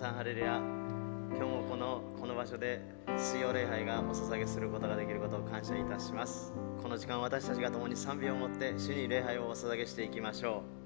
さんハレルヤ。今日もこの場所で水曜礼拝がお捧げすることができることを感謝いたします。この時間私たちが共に賛美を持って主に礼拝をお捧げしていきましょう。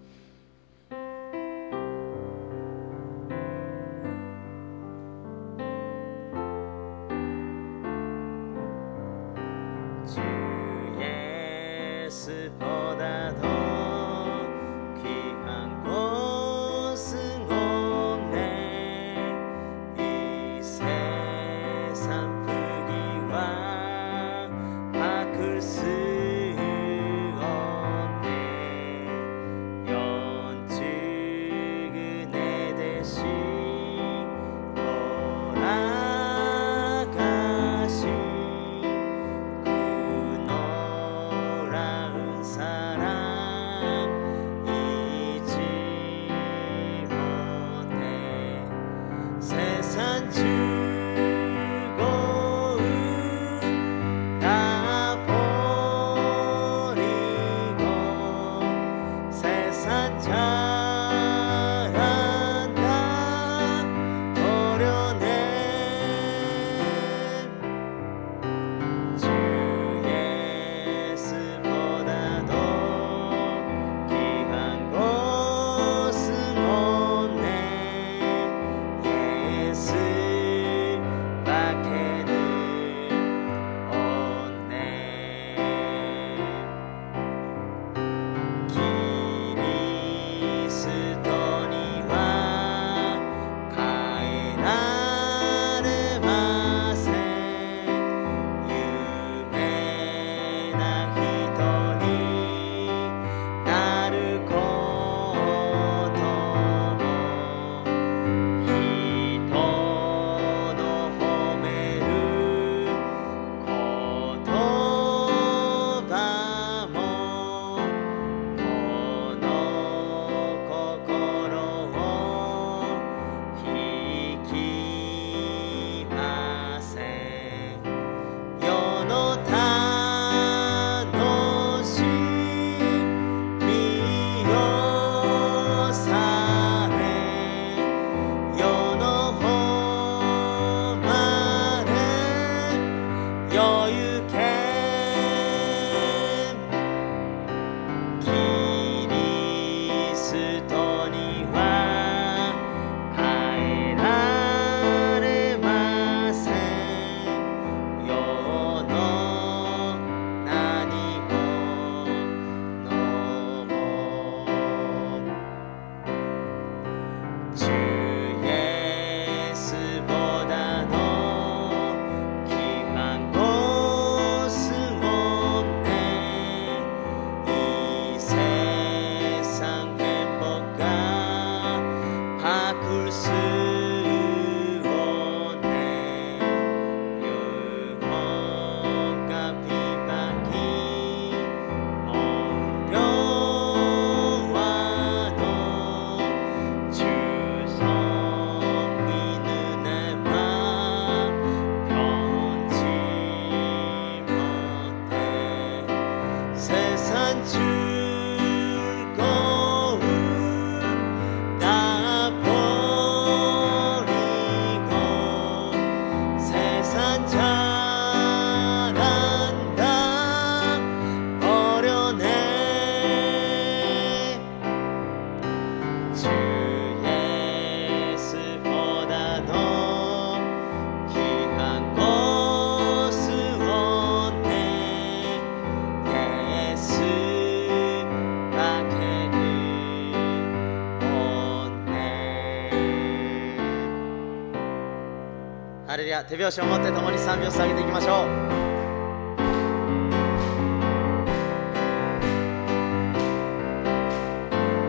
ハレルヤ。手拍子を持って共に賛美を捧げていきましょう。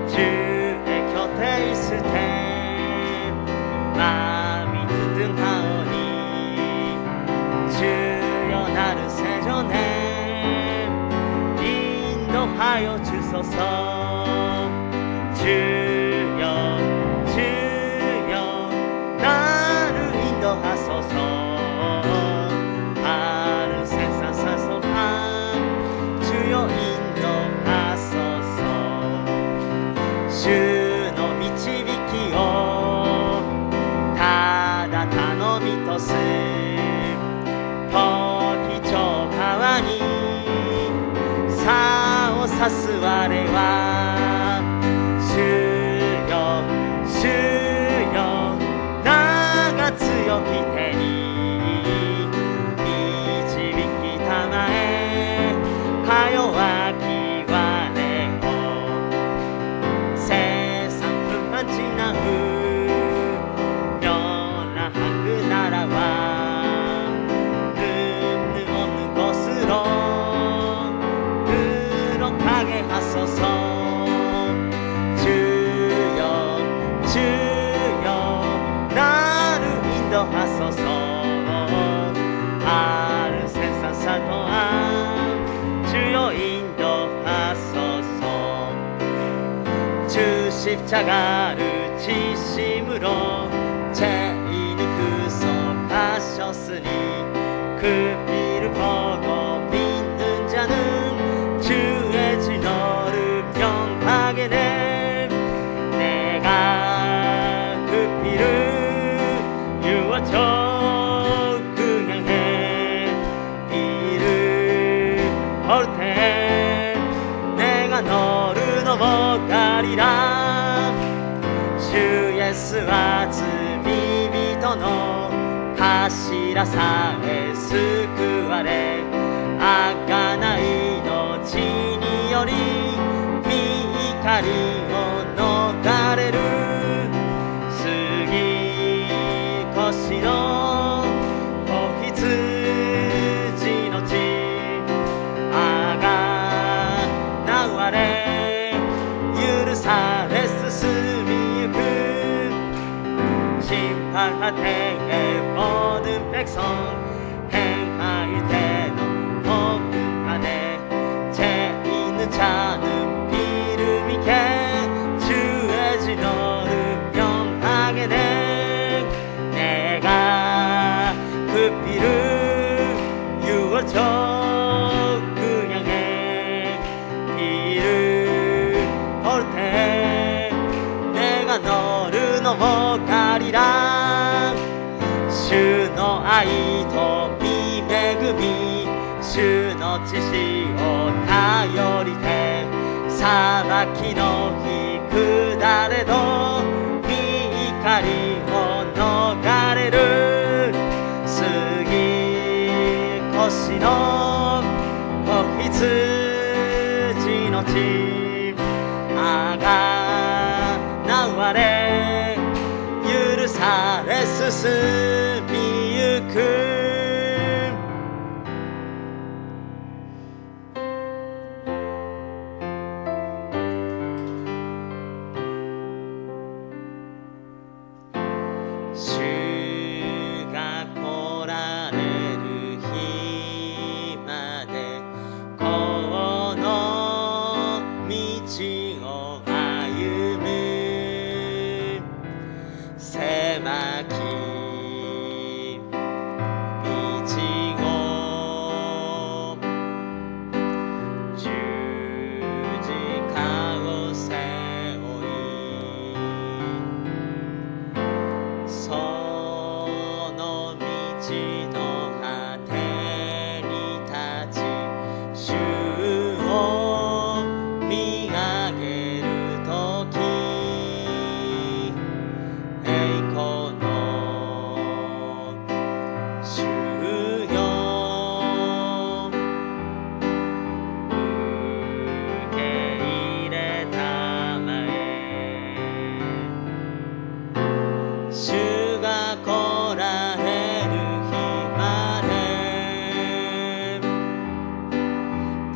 主へ拠点捨てまみつつんはおに主よなる聖女ねインドはよ主そそ主よ主よなるインドはそそあるせささそは主よインドはそそ主の導きを 십자가를 지심으로 죄인을 구속하셨으니 그 피를 보고 믿는 자는 주의 진노를 명하게 돼. 내가 그 피를 유월초 그 향해 피를 볼 때 내가 너를 넘어가리라. 주 예수 아즈미 믿어노 가시라 사회 스그 아래 아까 나이 너 지니어리 미카리오 너 가래를 쓰기 것이노 거기즈 지노치 아가 나와래 유르사레스 스미유크 심판할 때에 모든 백성 행하일 때는 복음하네. 죄 있는 자는 피를 믿게 주의 진노를 명하게 돼. 내가 그 피를 유월초 그 향해 피를 볼 때 내가 너를 넘어가리라. 주너 아이도 미매금이 주너 지시오 다요리 돼. 사바키노 히 그달에도 미카리오 너 가래를 쓰기 것이노 거기즈 지노치 아가 나와래 유르사레스 스미유크. 주가 고라네를 힘하되 고노 미치오 아유물 세마키 미치고 주직하고 세오이 서너 미치도 하테니 타지 주오 미하게를 도키 에이코노 주요 우게일에 담아에 주가 고라네를 힘하네.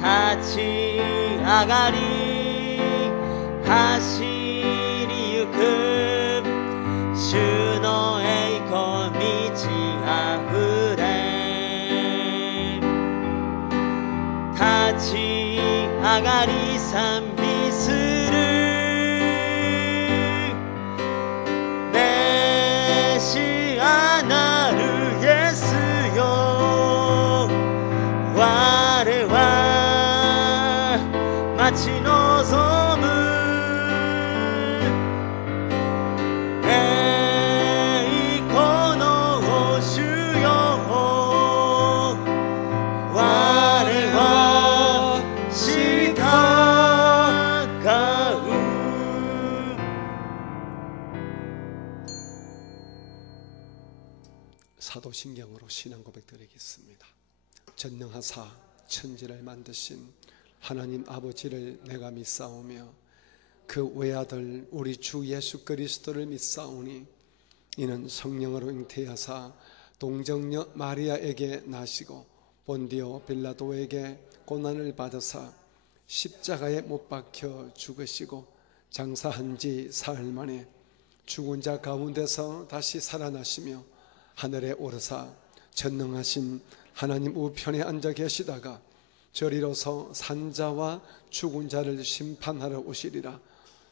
다치 아가리 하시리 유급 주노 에이코 미치 아흐레. 다치 아가리 삼비스를 메시아나를 예수요 와레와 마치 노소물 에이코노 오슈요 와레와 시카가우. 사도신경으로 신앙 고백드리겠습니다. 전능하사 천지를 만드신 하나님 아버지를 내가 믿사오며 그 외아들 우리 주 예수 그리스도를 믿사오니 이는 성령으로 잉태하사 동정녀 마리아에게 나시고 본디오 빌라도에게 고난을 받으사 십자가에 못 박혀 죽으시고 장사한 지 사흘 만에 죽은 자 가운데서 다시 살아나시며 하늘에 오르사 전능하신 하나님 우편에 앉아 계시다가 저리로서 산자와 죽은 자를 심판하러 오시리라.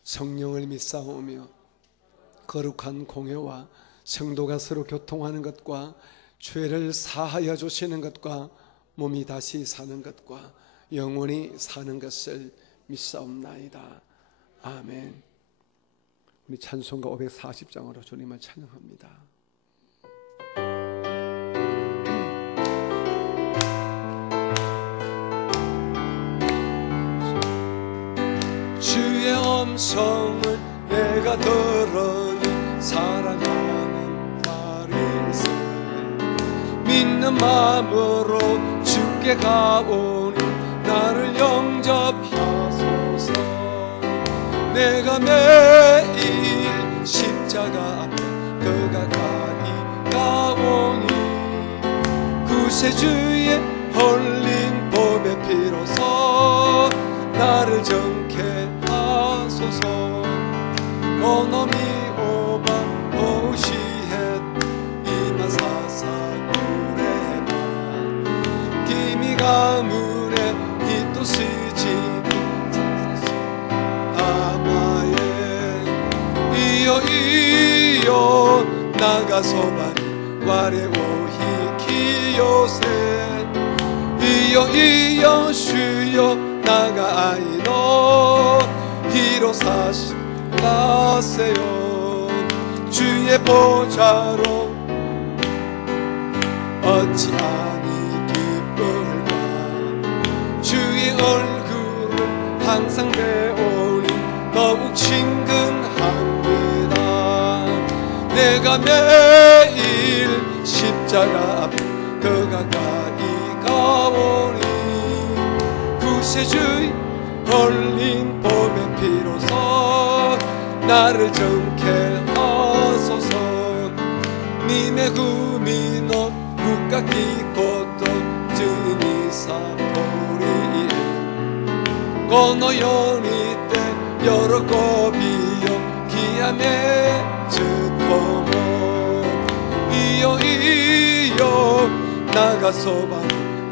성령을 믿사오며 거룩한 공회와 성도가 서로 교통하는 것과 죄를 사하여 주시는 것과 몸이 다시 사는 것과 영원히 사는 것을 믿사옵나이다. 아멘. 우리 찬송가 540장으로 주님을 찬양합니다. 주의 음성을 내가 들으니 사랑하는 바리새 믿는 마음으로 주께 가오니 나를 영접하소서. 내가 매일 십자가 앞에 더 가까이 가오니 구세주의 흘린 법의 피로서 나를 정케 하소서. 고놈이 오바 오시헷 이마사사구레마 기미 가문에 히토 스지니 아마에 이요 이요 나가소바니 와레 오히 키요세 이요 이요 주요 나가 아이노 히로사시 가세요. 주의 보좌로 어찌하니 기쁠까. 주의 얼굴을 항상 배우니 더욱 친근합니다. 내가 매일 십자가 앞 더 가까이 가오니 구세주의 흘린 법의 피로서 나를 정케 하소서. 님의 구미노 국가기 고토 증이 사토리에 고노요니 때 여러고비요 기암의 즉토모 이요 이요 나가소바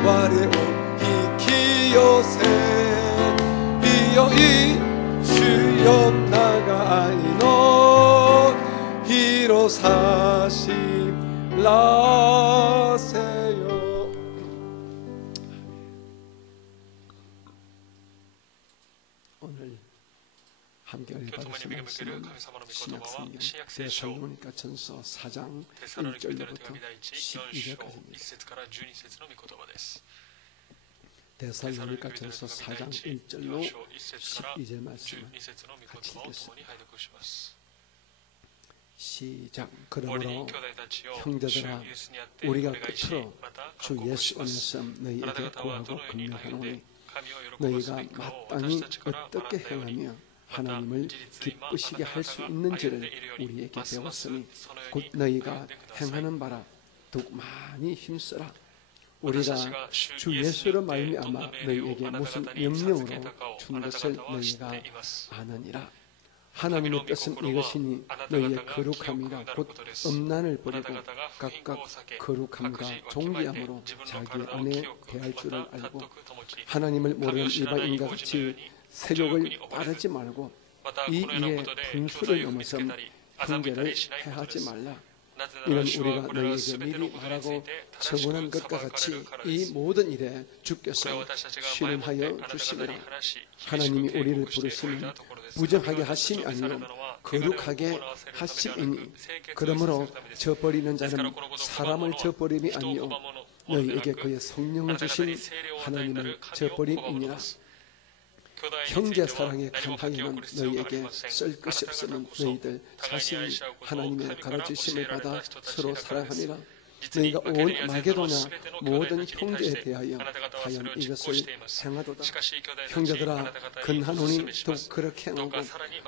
와레오 히키요세 이요 이 주여 나가 아이노 히로사시 라세요. 오늘 함께 읽어주신 말씀은 신약성경 데살로니가 전서 4장 1절로부터 12절까지입니다. 데살로니가 전서 4장 1절로 12절 말씀을 같이 읽겠습니다. 시작. 그러므로 형제들아 우리가 끝으로 주 예수 안에서 너희에게 구하고 금명하노니 너희가 마땅히 어떻게 행하며 하나님을 기쁘시게 할 수 있는지를 우리에게 배웠으니 곧 너희가 행하는 바라 더욱 많이 힘쓰라. 우리가 주 예수로 말미암아 너희에게 무슨 명령으로 준 것을 너희가 아느니라. 하나님의 뜻은 이것이니 너희의 거룩함이라 곧 음란을 버리고 각각 거룩함과 존귀함으로 자기 안에 대할 줄을 알고 하나님을 모르는 일반인과 같이 세욕을 따르지 말고 이 일에 분수를 넘어선 형제를 해하지 말라. 이는 우리가 너희에게 미리 말하고 청원한 것과 같이 이 모든 일에 주께서 신음하여 주시리라. 하나님이 우리를 부르시면 부정하게 하심이 아니요 거룩하게 하심이니 그러므로 저버리는 자는 사람을 저버림이 아니요 너희에게 그의 성령을 주신 하나님을 저버림이니라. 형제 사랑에 강하여는 너희에게 쓸 것이 없으면 너희들 자신이 하나님의 가르치심을 받아 서로 사랑하니라. 너희가 온 마게도냐 모든 형제에 대하여 하연 이것을 행하도다. 형제들아 근하노니 더욱 그렇게 행하고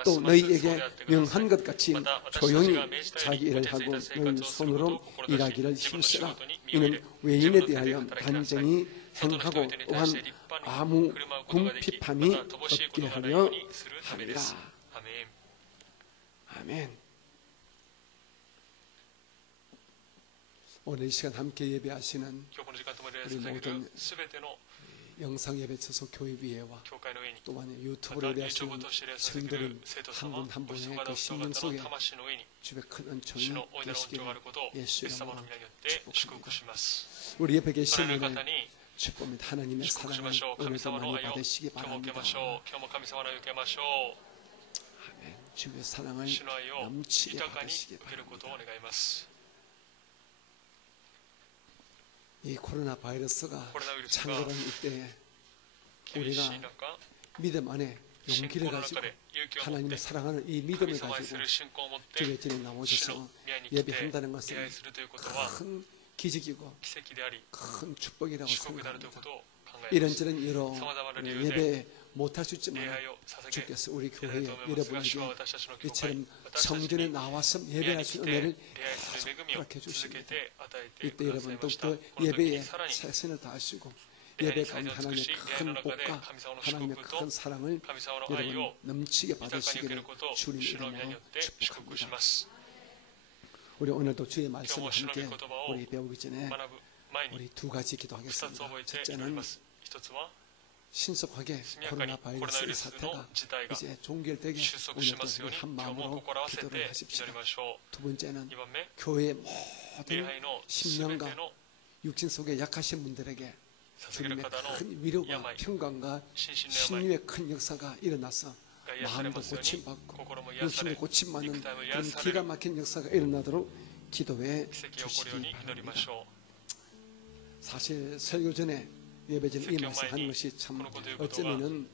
또 너희에게 명한 것 같이 조용히 자기 일을 하고 너희 손으로 일하기를 힘쓰라. 이는 외인에 대하여 단정히 행하고 또한 아무 궁핍함이 없게 하려 합니다. 아멘. 오늘 이 시간 함께 예배하시는 우리 모든 영상 예배 처소 교회 위에와 教会の上に 또한 また 유튜브로 예배하시는 YouTube として礼を捧げる 성도님 生徒 한 様 분 한 ご子 분의 孫 그 方 심령 々 속에 の魂の上に 주의 큰 은총이 主の大いなる恩 계시기를 寵があることをイエ 예수 ス様 이름으로 の皆によって祝福します 우리 옆에 ご覧 계신 の方 분을 に 축복합니다. 하나님의 祝福し 사랑을 ましょう神 오늘도 様の 많이 愛を 받으시기 今日も受け 바랍니다. ましょう今日も神様の愛を受けましょう 아멘. 주의 사랑을 主の愛を 넘치게 豊かに 받으시기 受けることを 바랍니다. 願います 이 코로나 바이러스가 コロナウイルスが 창궐한 이때에 厳しい 우리가 中 믿음 안에 信 용기를 仰の 가지고 中で勇気を持っ 하나님을 て 사랑하는 이 神 믿음을 様を愛す 가지고 る信仰を持って 주의 전에 主 나오셔서 の宮に来て 예배한다는 礼 것은 拝するということは 큰 기적이고 奇跡であり 큰 축복이라고 祝福であるというこ 생각합니다. とを考えます 이런저런 여러 사마자마나 이유에 예배 못할 수 礼 있지만 拝を捧げ 주께서 우리 いただ 교회에 いて思いますが主は 여러분에게 私たちの教会 이처럼 私たち 성전에 に 나와서 宮 예배할 に 수 来 있는 て 은혜를 礼拝する恵みを 허락해 続け 주십니다. て与えて 이때 ください 여러분 ました 또 この時 예배에 にさらに 최선을 다하시고 礼拝 예배 に最 가운데 善を尽く 하나님의 し礼拝 큰 の中で 복과 神様の祝 하나님의 福と 큰 사랑을 神様の愛 여러분 を 넘치게 豊かに受け 받으시기를 ることを 주님 主の皆に 이름으로 よって祝福し 축복합니다. ます 우리 오늘도 주의 今日 말씀을 も主の御 함께 言葉を 우리 배우기 전에 学ぶ前に 우리 두 가지 2つ 기도하겠습니다. 覚えて祈り 첫째는 ます一つは 신속하게 速やかに 코로나 コロナウイ 바이러스의 ルスの 사태가 事態が 이제 종결되게 収束し 오늘도 ますよう 우리 に 한 今日も 마음으로 心合わせて 기도를 祈 하십시다. りましょ 두 번째는 う2番目 교회의 礼 모든 拝の全 심령과 ての 육신 속에 약하신 분들에게 捧げる 주님의 方の 큰 위로가 病 평강과 心身の病 신유의 큰 역사가 일어나서 が癒され 마음도 ますように 고침받고 心も癒さ 육신이 れ 고침받는 肉体も癒 그런 され 기가 る 막힌 역사가 일어나도록 기도해 奇跡が起こるように 주시기 祈りまし 바랍니다. ょ 사실 설교 전에 예배 전에 이 설교 말씀 하는前に 것이 참 このことを言うことが 어쩌면은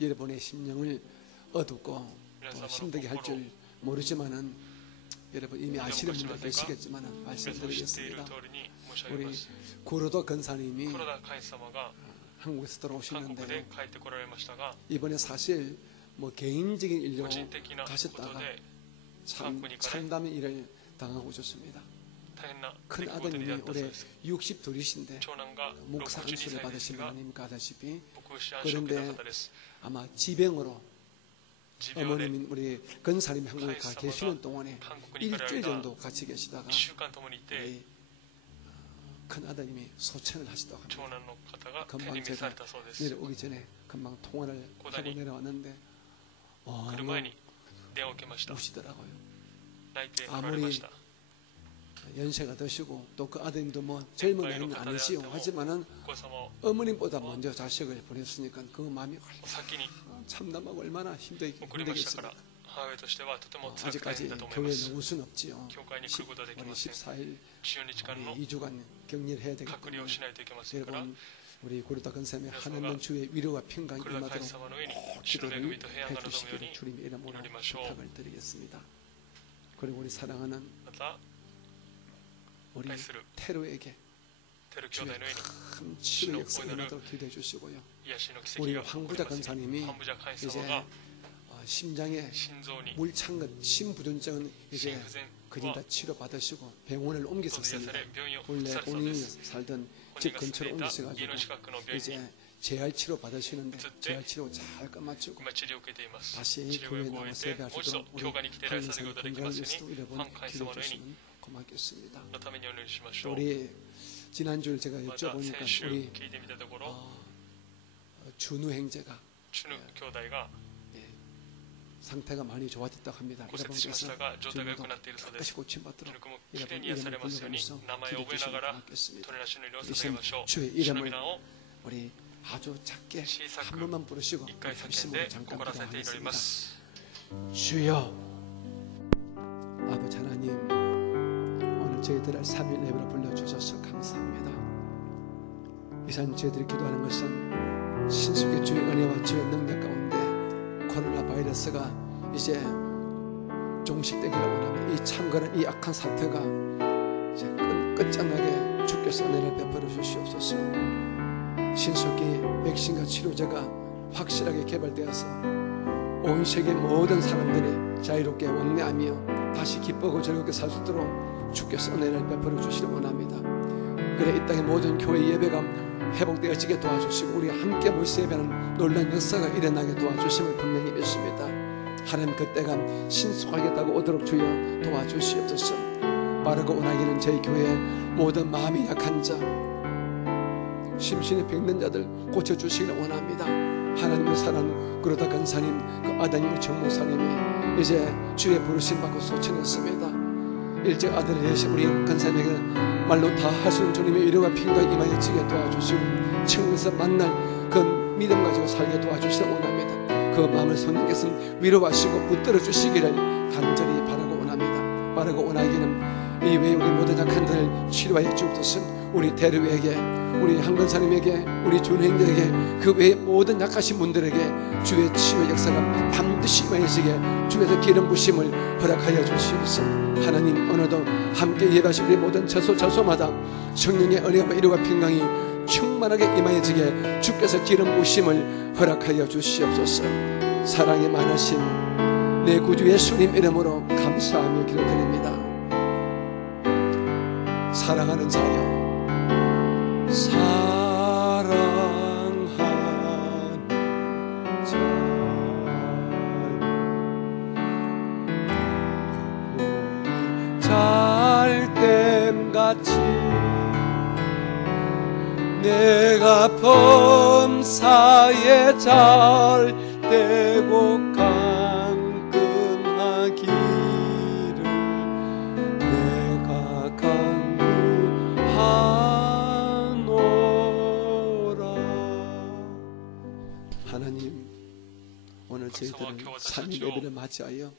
여러분의 심령을 어둡고 또 皆様の 힘들게 할 心を 줄 모르지만은 여러분 이미 아시는 분들 어려운 계시겠지만은 皆さん知っている 말씀드리겠습니다. 通りに申し上げ 우리 ます 구로도 근사님이 黒田海様が 한국에서 韓国 들어오시는데요. で帰ってこられましたが 이번에 사실 뭐 개인적인 일로 個人的なこと 가셨다가 で 참 한국에 가래? 참담한 일을 당하고 오셨습니다. 大変な 큰 出来事に出会 아드님이 ったそう 올해 です 62이신데 長男が 목사 62 안수를 歳です 받으신 が 하나님과 아다시피 牧師安息を受けた方です 아마 지병으로 持病で 어머님 우리 근사님 한국에 가 카이스트마가 계시는 동안에 韓国に行かれ 일주일 た 정도 같이 계시다가 1週間共にいて 우리 큰 아드님이 소천을 하시다고 합니다. 長男の方が 금방 天に召さ 제가 れたそうです 내려오기 전에 금방 통화를 하고 고단히 내려왔는데 来る前に電話を受けました 우시더라고요. 泣いておられました 연세가 드시고 또 그 아드님도 뭐 젊은 나이는 아니지요. 하지만은 お子様を 어머님보다 먼저 자식을 보냈으니까 그 마음이 先に 참담하고 얼마나 送りましたから 힘들겠습니까. 母親としてはとても辛く大 아직까지 変だと思い 교회에 ます 나올 수는 없지요. 教会に来ることはでき 우리 ません 14일 14日間の 2주간 격리를 해야 되기 隔離 때문에 をしないといけませんから 여러분 우리 고르다 근샘의 그래서 하나님 주의 위로와 평강이 黒田海 임하도록 様の上に主の恵 기도를 みと平安が望むように 해주시기를 주님의 이름으로 祈りましょう 부탁을 드리겠습니다. 그리고 우리 사랑하는 また 우리 愛する 테로에게 テル兄弟 주의 の上に 큰 치료 역사 일어나도록 기도해 주시고요. 癒しの奇 우리 跡が起こ 황부자 りますように 근사님이 ハンブジャ海 이제 様が 심장에 心臓に 물찬 것 심부전증은 心 이제 不全 그진 は 다 치료 받으시고 병원을 どんどん癒 옮기셨습니다. され病院を移 원래 されそうで 본인이 す 살던 本 집 人が住ん 근처로 でいた家 옮기셔가지고 の近くの病院に 이제 재활 치료 받으시는데 그때 재활 치료 잘 끝마치고 今治療を受けています 다시 治療 교회 を終 나와서 えてもう一度 예배하시도록 教会に来て礼拝されることができ 건강을 ますよう 위해서도 に 여러분 ファン会様 기도해 の上に 주시면 고맙겠습니다. のためにお祈りしましょう 우리 지난주를 제가 また 여쭤보니까 先週 우리 聞いてみたところ 준우 형제가 主の兄弟が 상태가 많이 좋아졌다고 합니다. 骨折しまし 여러분께서 たが状態が良 준우도 くなっているそうです 깨끗이 고침받도록 主もきれい 여러분 に癒され 이름을 ますように 불러가면서 名前を 기도해 覚えな 주시면 がら 고맙겠습니다. 取りなしの祈りを捧 이제 げましょう 주의 主の 이름을 皆を 우리 아주 작게 小さ 한 く 번만 부르시고 一回叫ん 합심으로 で 잠깐 心らせて祈りま 기도하겠습니다. す 주여 아버지 하나님 오늘 저희들을 3일 예배로 불러주셔서 감사합니다. 이산 저희들이 기도하는 것은 신속의 주의 은혜와 주의 능력 가운데 코로나 바이러스가 이제 종식되기를 원하며 이 창궐한 이 악한 사태가 이제 끝장나게 주께서 은혜를 베풀어 주시옵소서. 신속히 백신과 치료제가 확실하게 개발되어서 온 세계 모든 사람들이 자유롭게 왕래하며 다시 기쁘고 즐겁게 살 수 있도록 주께서 은혜를 베풀어 주시길 원합니다. 그래 이 땅의 모든 교회 예배가 회복되어지게 도와주시고 우리 함께 모여서 예배하는 놀라운 역사가 일어나게 도와주심을 분명히 믿습니다. 하나님 그때가 신속하게 다가오도록 주여 도와주시옵소서. 빠르고 원하기는 저희 교회의 모든 마음이 약한 자 심신이 병든 자들 고쳐주시기를 원합니다. 하나님의 사랑 그러다 간사님 그 아다님의 정목사님이 이제 주의 부르심 받고 소천했습니다. 일찍 아들을 내신 우리 간사님에게 말로 다 할 수 있는 주님의 위로와 평강이 임하여지게 도와주시고 천국에서 만날 그 믿음 가지고 살게 도와주시기 원합니다. 그 마음을 성령께서 위로하시고 붙들어 주시기를 간절히 바라고 원합니다. 바라고 원하기는 이 외에 우리 모든 약한 자를 치료하여 주옵소서. 우리 대류에게, 우리 한근사님에게, 우리 준행들에게, 그 외에 모든 약하신 분들에게 주의 치유 역사가 반드시 임하시게 주에서 기름 부심을 허락하여 주시옵소서. 하나님 오늘도 함께 예배하신 우리 모든 처소마다 성령의 은혜와 위로와 평강이 충만하게 임하여지게 주께서 기름 부심을 허락하여 주시옵소서. 사랑이 많으신 내 구주 예수님 이름으로 감사하며 기도드립니다. 사랑하는 자여, 사랑하는 자여, 잘됨같이 내가 범사에 잘되고 깡끈하기를 내가 강구하노라. 하나님, 오늘 저희들은 3일 예배를 맞이하여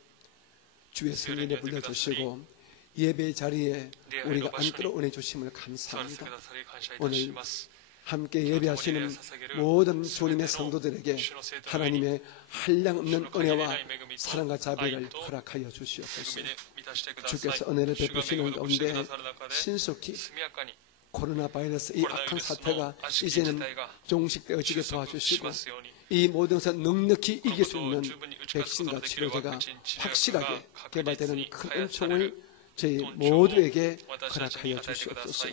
주의 성령에 불러주시고 예배 자리에 우리가 앉도록 은혜 주심을 감사합니다. 오늘 함께 예배하시는 모든 주님의 성도들에게 하나님의 한량없는 은혜와 사랑과 자비를 허락하여 주시옵소서. 주께서 은혜를 베푸시는 가운데 신속히 코로나 바이러스 이 악한 사태가 이제는 종식되어지게 도와주시고 이 모든 것을 넉넉히 이길 수 있는 백신과 치료제가 확실하게 개발되는 큰 은총을 저희 모두에게 허락하여 주시옵소서.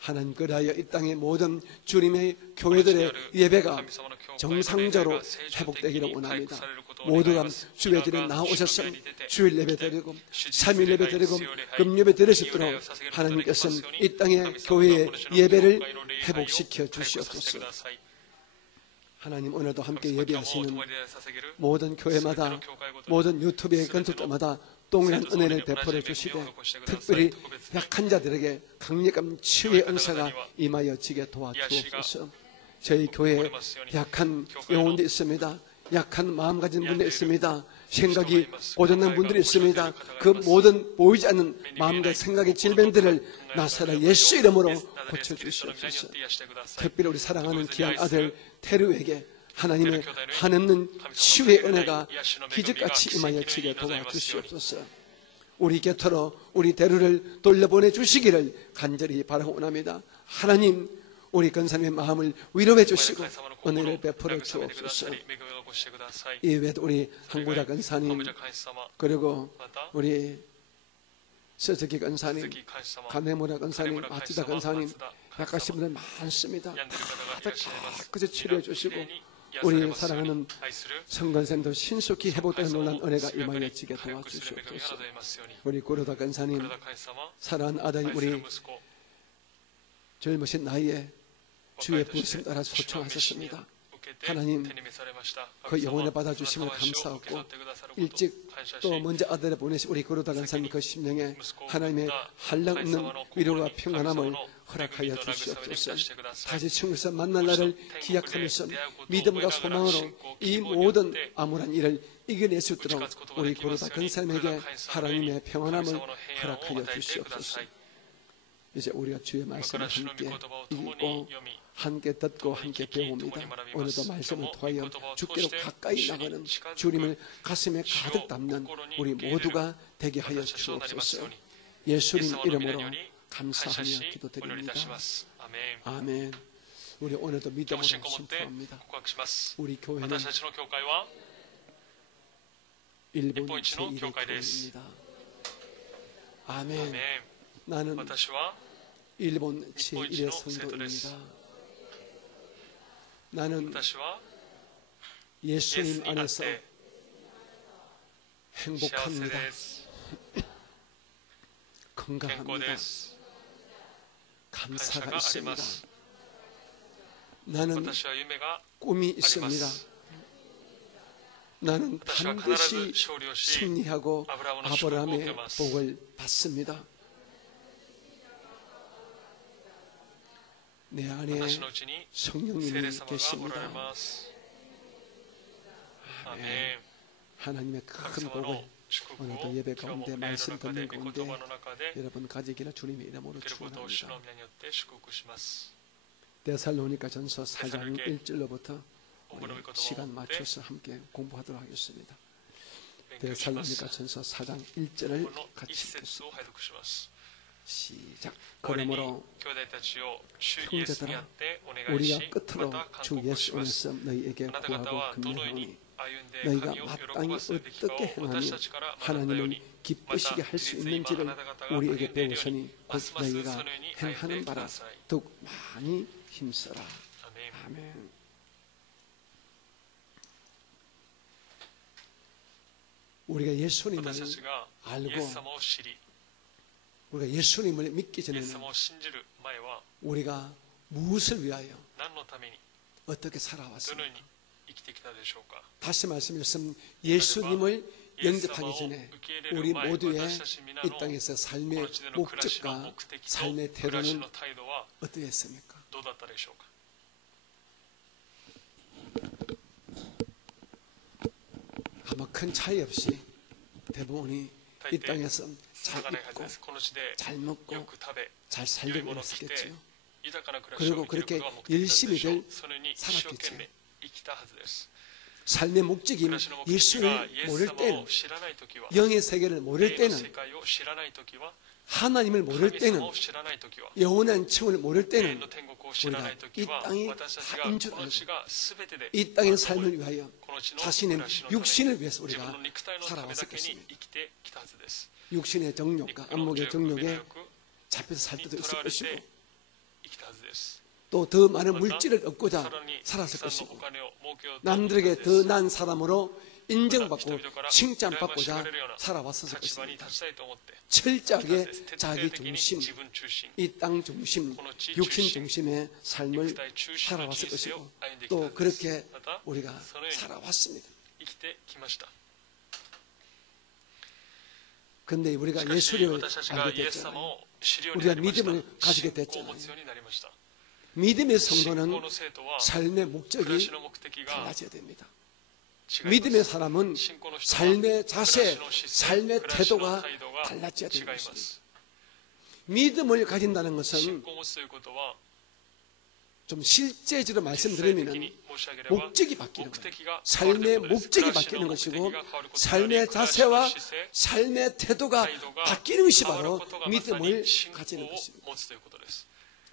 하나님 그리하여 이 땅의 모든 주님의 교회들의 예배가 정상적으로 회복되기를 원합니다. 모두가 주의 길에 나오셔서 주일 예배 드리고 3일 예배 드리고 금요일 드릴 수 있도록 하나님께서는 이 땅의 교회의 예배를 회복시켜 주시옵소서. 하나님 오늘도 함께 예배하시는 모든 교회마다 모든 유튜브의 건축자마다 동일한 은혜를 베풀어 주시되 특별히 약한 자들에게 강력한 치유의 은사가 임하여지게 도와주옵소서. 저희 교회에 약한 영혼도 있습니다. 약한 마음 가진 분도 있습니다. 생각이 고장난 분들이 있습니다. 그 모든 보이지 않는 마음과 생각의 질병들을 나사라 예수 이름으로 고쳐주시옵소서. 특별히 우리 사랑하는 귀한 아들 테루에게 하나님의 한없는 치유의 은혜가 기적같이 임하여지게 도와주시옵소서. 우리 곁으로 우리 대루를 돌려보내 주시기를 간절히 바라고 원합니다. 하나님 우리 건사님의 마음을 위로해 주시고 은혜를 베풀어 주옵소서. 이외에도 우리 한국자 건사님 그리고 우리 서석기 건사님, 가네모라 건사님, 마츠다 건사님 약하신 분들 많습니다. 다들 깨끗이 치료해 주시고 우리 사랑하는 성건쌤도 신속히 회복되는 놀란 은혜가 임하여지게 도와주시옵소서. 우리 고로다 건사님 사랑하는 아들이 우리 젊으신 나이에 주의 부르심 따라 소청하셨습니다. 하나님 그 영혼을 받아주심을 감사하고 일찍 또 먼저 아들을 보내신 우리 고로다 건사님 그 심령에 하나님의 한량없는 위로와 평안함을 허락하여 주시옵소서. 다시 천국에서 만날 날을 기약하면서 믿음과 소망으로 이 모든 암울한 일을 이겨낼 수 있도록 우리 고로다 건사님에게 하나님의 평안함을 허락하여 주시옵소서. 이제 우리가 주의 말씀을 함께 읽고 함께 듣고 함께 배웁니다. 오늘도 말씀을 통하여 주께로 가까이 나가는 주님을 가슴에 가득 담는 우리 모두가 되게 하여 주옵소서. 예수님 이름으로 감사하며 기도드립니다. 아멘. 우리 오늘도 믿음으로 선포합니다. 우리 교회는 일본 제1의 교회입니다. 아멘. 나는 일본 제1의 성도입니다. 나는 예수님 안에서 행복합니다. 건강합니다. 감사가 있습니다. 나는 私は夢が 꿈이 ありま 있습니다. す。 나는 私は必ず 반드시 勝利をし、 승리하고 アブラハムの祝福を受 아브라함의 けます。 복을 받습니다. 내 안에 私のうちに聖 성령님이 霊様がおられ 계십니다. ます。アーメン。 하나님의 神 큰 様の 복을 祝福を 오늘도 예배 今日も 가운데 礼の 말씀 中で 듣는 御 가운데 言葉の中で 여러분 가지기를 주님의 이름으로 受けることを主の 축원합니다. 皆によって祝福します。 데살로니가 전서 4장 1절로부터 本文の御言葉を 시간 持って 맞춰서 함께 공부하도록 하겠습니다. 勉強します。 데살로니가 전서 4장 こ 1절을 の 같이 一節 읽겠습니다. を拝読します。 시작. これに 그러므로 兄弟たちを主イエスにあってお願い 우리가 し、 끝으로 また 주 勧告します。 예수 안에서 너희에게 あなた方 구하고 はどのよう 금명하오니 に歩んで 너희가 神を喜 마땅히 ばすべきかを 어떻게 행하며 私たちから学んだよう 하나님을 に、また 기쁘시게 할 수 事実今 있는지를 あなた方が 우리에게 歩んでいるように 배우시니 ま 곧 すますその 너희가 ように歩ん 행하는 でく 바라 ださい。 더욱 많이 힘써라. アメン。 아멘. 우리가 예수님을 私たちがイ 알고 エス様を知り、 우리가 예수님을 믿기 イエス 전에는 様を信じる前は 우리가 무엇을 위하여 何のために 어떻게 どのよう 살아왔습니까? に生きてきたでしょうか。 다시 말씀드리면 예수님을 イエス様 영접하기 を 전에 受け入れる 우리 前、 모두의 私たち皆 이 の 땅에서 こ 삶의 の地での暮らしの 목적과 目的と 삶의 暮らし 태도는 の態度は 어떠했습니까? どうだったでしょうか。 아마 큰 차이 없이 대부분이 이 땅에서 잘 差がないはず 입고 です。この地で 잘 よ 먹고 く食べ、 잘 良い 살려고 ものを着て 했었겠지요. 豊かな暮らしを 그리고 生きる 그렇게 ことが目的だったでしょ 열심히들 う。それに一生懸命生きたはずです。 삶의 목적이 暮らしの目的が 예수를 イエス 모를 様 때는 を知らないときは、 영의 세계를 모를 霊の世 때는 界を知らないときは、 하나님을 모를 神 때는 様を知らないときは、 영원한 층을 모를 霊 때는 の天国を知らないときは、 우리가 이 私たち 땅이 が 다인 줄 この地が全てで 이 땅의 삶을 위하여 この地の 자신의 暮らしのために 육신을 위해서 自分 우리가 の肉体のためだけに 살아왔었겠습니다. 生きてきたはずです。 육신의 정욕과 肉の 안목의 情欲、目の 정욕에 欲 잡혀서 살 に 때도 と 있을 らわれ 것이고 て生きたはずです。 또 더 많은 また 물질을 얻고자 さらに 살았을 たくさんの 것이고 お金を儲けようと 남들에게 思ったは 더 ずです。 난 사람으로 인정받고 人々から 칭찬받고자 羨ましがれるような 살아왔었을 立場に 것입니다. 立ちたいと思って 철저하게 徹底 자기 的に 중심, 自分中心、 이 땅 중심, 육신 중심의 삶을 肉体中心の 살아왔을 人生を 것이고 歩んできた 또 はずです。 그렇게 また 우리가 そのように 살아왔습니다. 生きてきました。 근데 우리가 しかし 예수를 私たちが 알게 イエス様 됐잖아요. を知るようになりました。 우리가 믿음을 가지게 信仰を 됐잖아요. 持つようになりました。 믿음의 信仰 성도는 の生徒は 삶의 暮ら 목적이 しの目的が 달라져야 됩니다. 違いま 믿음의 す。 사람은 信仰の人は 삶의 자세, 暮らしの姿勢 삶의 暮らしの 태도가 態度が 달라져야 違 되는 いま 것입니다. す。 믿음을 가진다는 信 것은 仰を持つということは 좀 실제적으로 実際的 말씀드리면 に申し上げれば 목적이 바뀌는 目 거예요. 的が変わると 삶의 いうことです。 목적이 暮らしの 바뀌는 目的 것이고 が変わることになり 삶의 暮らしの 자세와 姿勢 삶의 태도가態度が 바뀌는 것이 変わる 바로 ことがまさに 믿음을 信仰 가지는 を 것입니다. 持つということです。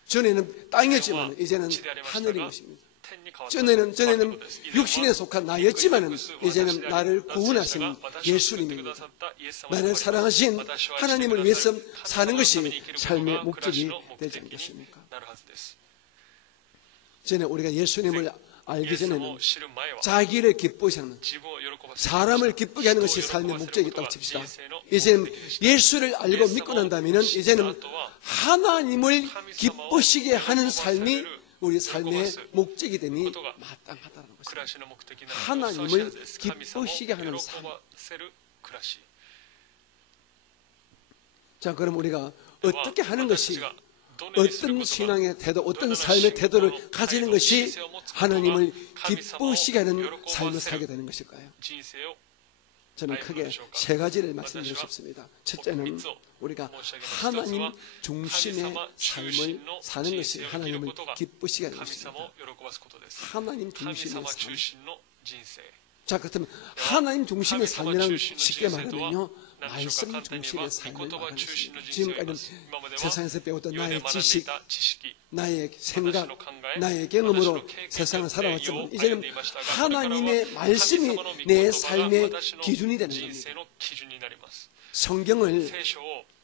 전에는 땅이었지만 이제는 地でありましたが 하늘인 것입니다. 天に変わったという 전에는 ことです。以前は 육신에 속한 나였지만 肉肉 이제는 私であり 나를 私 구원하신 が私を救ってくだ 예수님입니다. さったイエス様で 나를 あり 사랑하신 私を愛してくださる 하나님을 위해서 神様 사는 のため 것이 に生きること 삶의 が暮らし 목적이 の目 되지 的に 않겠습니까? なるはずです。 전에 우리가 예수님을 イ 알기 エス様 전에는 を知る前は 자기를 기쁘게 하는 自分を喜ばせる 사람을 기쁘게 하는 것이 삶의 목적이었다고 칩시다. 이제는 예수를 알고 믿고 난 다음에는 이제는 하나님을 기쁘시게 하는 삶이 우리 삶의 목적이 되니 마땅하다는 것입니다. 하나님을 기쁘시게 하는 삶. 자, 그럼 우리가 어떻게 하는 것이 어떤 신앙의 태도, 어떤 삶의 태도를 가지는 것이 하나님을 기쁘시게 하는 삶을 살게 되는 것일까요? 저는 크게 세 가지를 말씀드리고 싶습니다. 첫째는 우리가 하나님 중심의 삶을 사는 것이 하나님을 기쁘시게 하는 것입니다. 하나님 중심의 삶. 자, 그렇다면 하나님 중심의 삶이란 쉽게 말하면요, 말씀 중심의 삶을 말하는 것입니다. 지금까지는 세상에서 배웠던 나의 지식, 나의 생각, 나의 경험으로 세상을 살아왔지만 이제는 하나님의 말씀이 내 삶의 기준이 되는 겁니다.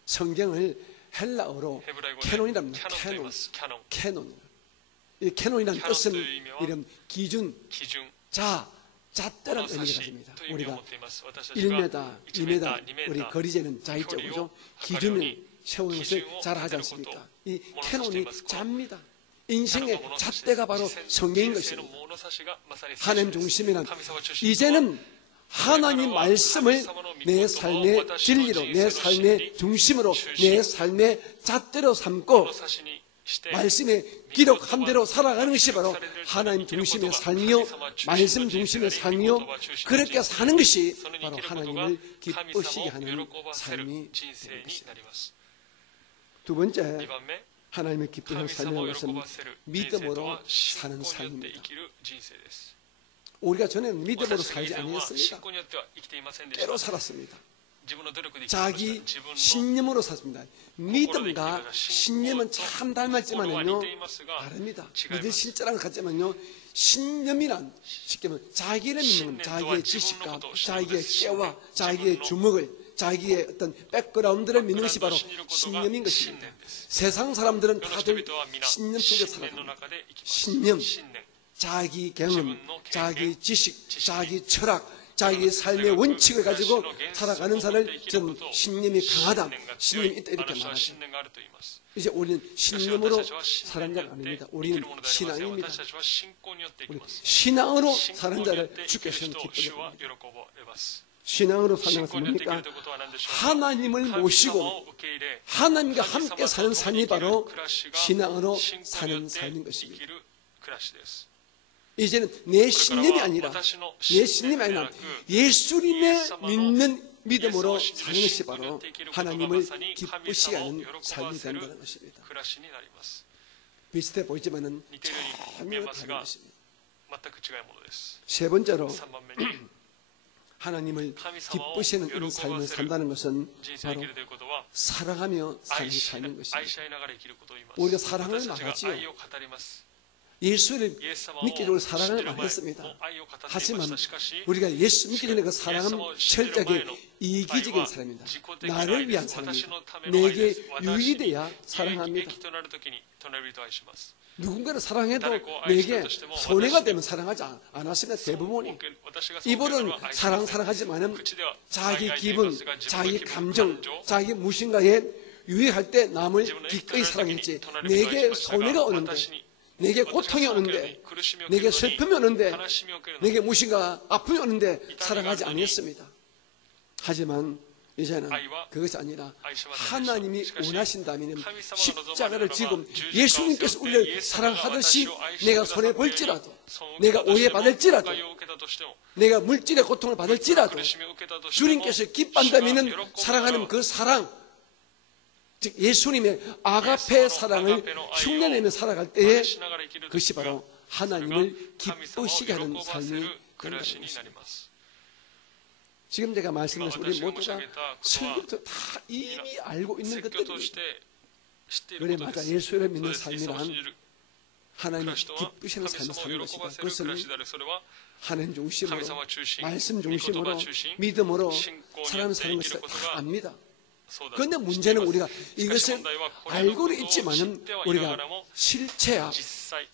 성경을 헬라어로 캐논이랍니다. 캐논. 이 캐논이라는 뜻은 이런 기준, 잣대란 의미가 가집니다. 우리가 1m, 2m, 우리 거리재는 자의적으로 기준을 세우는 것을 잘 하지 않습니까? 이 캐논이 잣입니다. 인생의 잣대가 바로 성경인 것입니다. 하나님 중심이란 이제는 하나님 말씀을 내 삶의 진리로, 내 삶의 중심으로, 내 삶의 잣대로 삼고 말씀에 기록한 대로 살아가는 것이 바로 하나님 중심의 삶이요, 말씀 중심의 삶이요, 그렇게 사는 것이 바로 하나님을 기쁘시게 하는 삶이 되는 것입니다. 두 번째, 하나님을 기쁘시는 삶이라는 것은 믿음으로 사는 삶입니다. 우리가 전에는 믿음으로 살지 아니했습니다. 때로 살았습니다. 자기 신념으로 샀습니다. 믿음과 신념은 참 닮았지만요, 다릅니다. 믿음 실제랑 같지만요, 신념이란 쉽게 말하면 자기를 믿는 자기의 지식과 자기의 깨와 자기의 주먹을, 자기의 어떤 백그라운드를 믿는 것이 바로 신념인 것입니다. 세상 사람들은 다들 신념 속에 살아갑니다. 신념, 자기 경험, 자기 지식, 자기 철학, 자기 삶의 원칙을 가지고 살아가는 사람을 저는 신념이 강하다, 신념이 있다 이렇게 말하죠. 이제 우리는 신념으로 사는 자가 아닙니다. 우리는 신앙입니다. 우리 신앙으로 사는 자를 주께서는 기쁘게 합니다. 신앙으로 사는 것은 뭡니까? 하나님을 모시고 하나님과 함께 사는 삶이 바로 신앙으로 사는 삶인 것입니다. 이제는 내 신념이 아니라 예수님의 믿는 믿음으로 사는 것이 바로 하나님을 기쁘시게 하는 삶이 된다는 것입니다. 비슷해 보이지만은 전혀 다른 것입니다. 세 번째로 하나님을 기쁘시는 이런 삶을 산다는 것은 바로 사랑하며 사는 삶인 것입니다. 우리가 사랑을 말하지요. 예수를 믿기 전에 사랑을 말했습니다. 하지만 우리가 예수 믿기 전에 그 사랑은 철저하게 이기적인 사람입니다. 나를 위한 사랑입니다. 내게 유익돼야 사랑합니다. 누군가를 사랑해도 내게 손해가 되면 사랑하지 않았습니다. 대부분이. 이분은 사랑하지만은 자기 기분, 자기 감정, 자기 무엇인가에 유익할 때 남을 기꺼이 사랑했지, 내게 손해가 오는데, 내게 고통이 오는데, 내게 슬픔이 오는데, 내게 무엇인가 아픔이 오는데 사랑하지 않았습니다. 하지만 이제는 그것이 아니라 하나님이 원하신다면 십자가를 지금 예수님께서 우리를 사랑하듯이 내가 손해볼지라도, 내가 오해받을지라도, 내가 물질의 고통을 받을지라도 주님께서 기뻐한다면 사랑하는 그 사랑, 즉 예수님의 아가페 사랑을 흉내내며 살아갈 때에 그것이 바로 하나님을 기쁘시게 하는 삶이 된다는 것입니다. 지금 제가 말씀드린 것은 우리 모두가 설교부터 다 이미 알고 있는 것들입니다. 그래 맞아, 예수를 믿는 삶이란 하나님을 기쁘시는 삶을 사는 것이다. 그것은 하나님 중심으로, 말씀 중심으로, 믿음으로 사람을 사는 것을 다 압니다. 그런데 문제는 우리가 이것을 알고는 있지만은 우리가 실체야,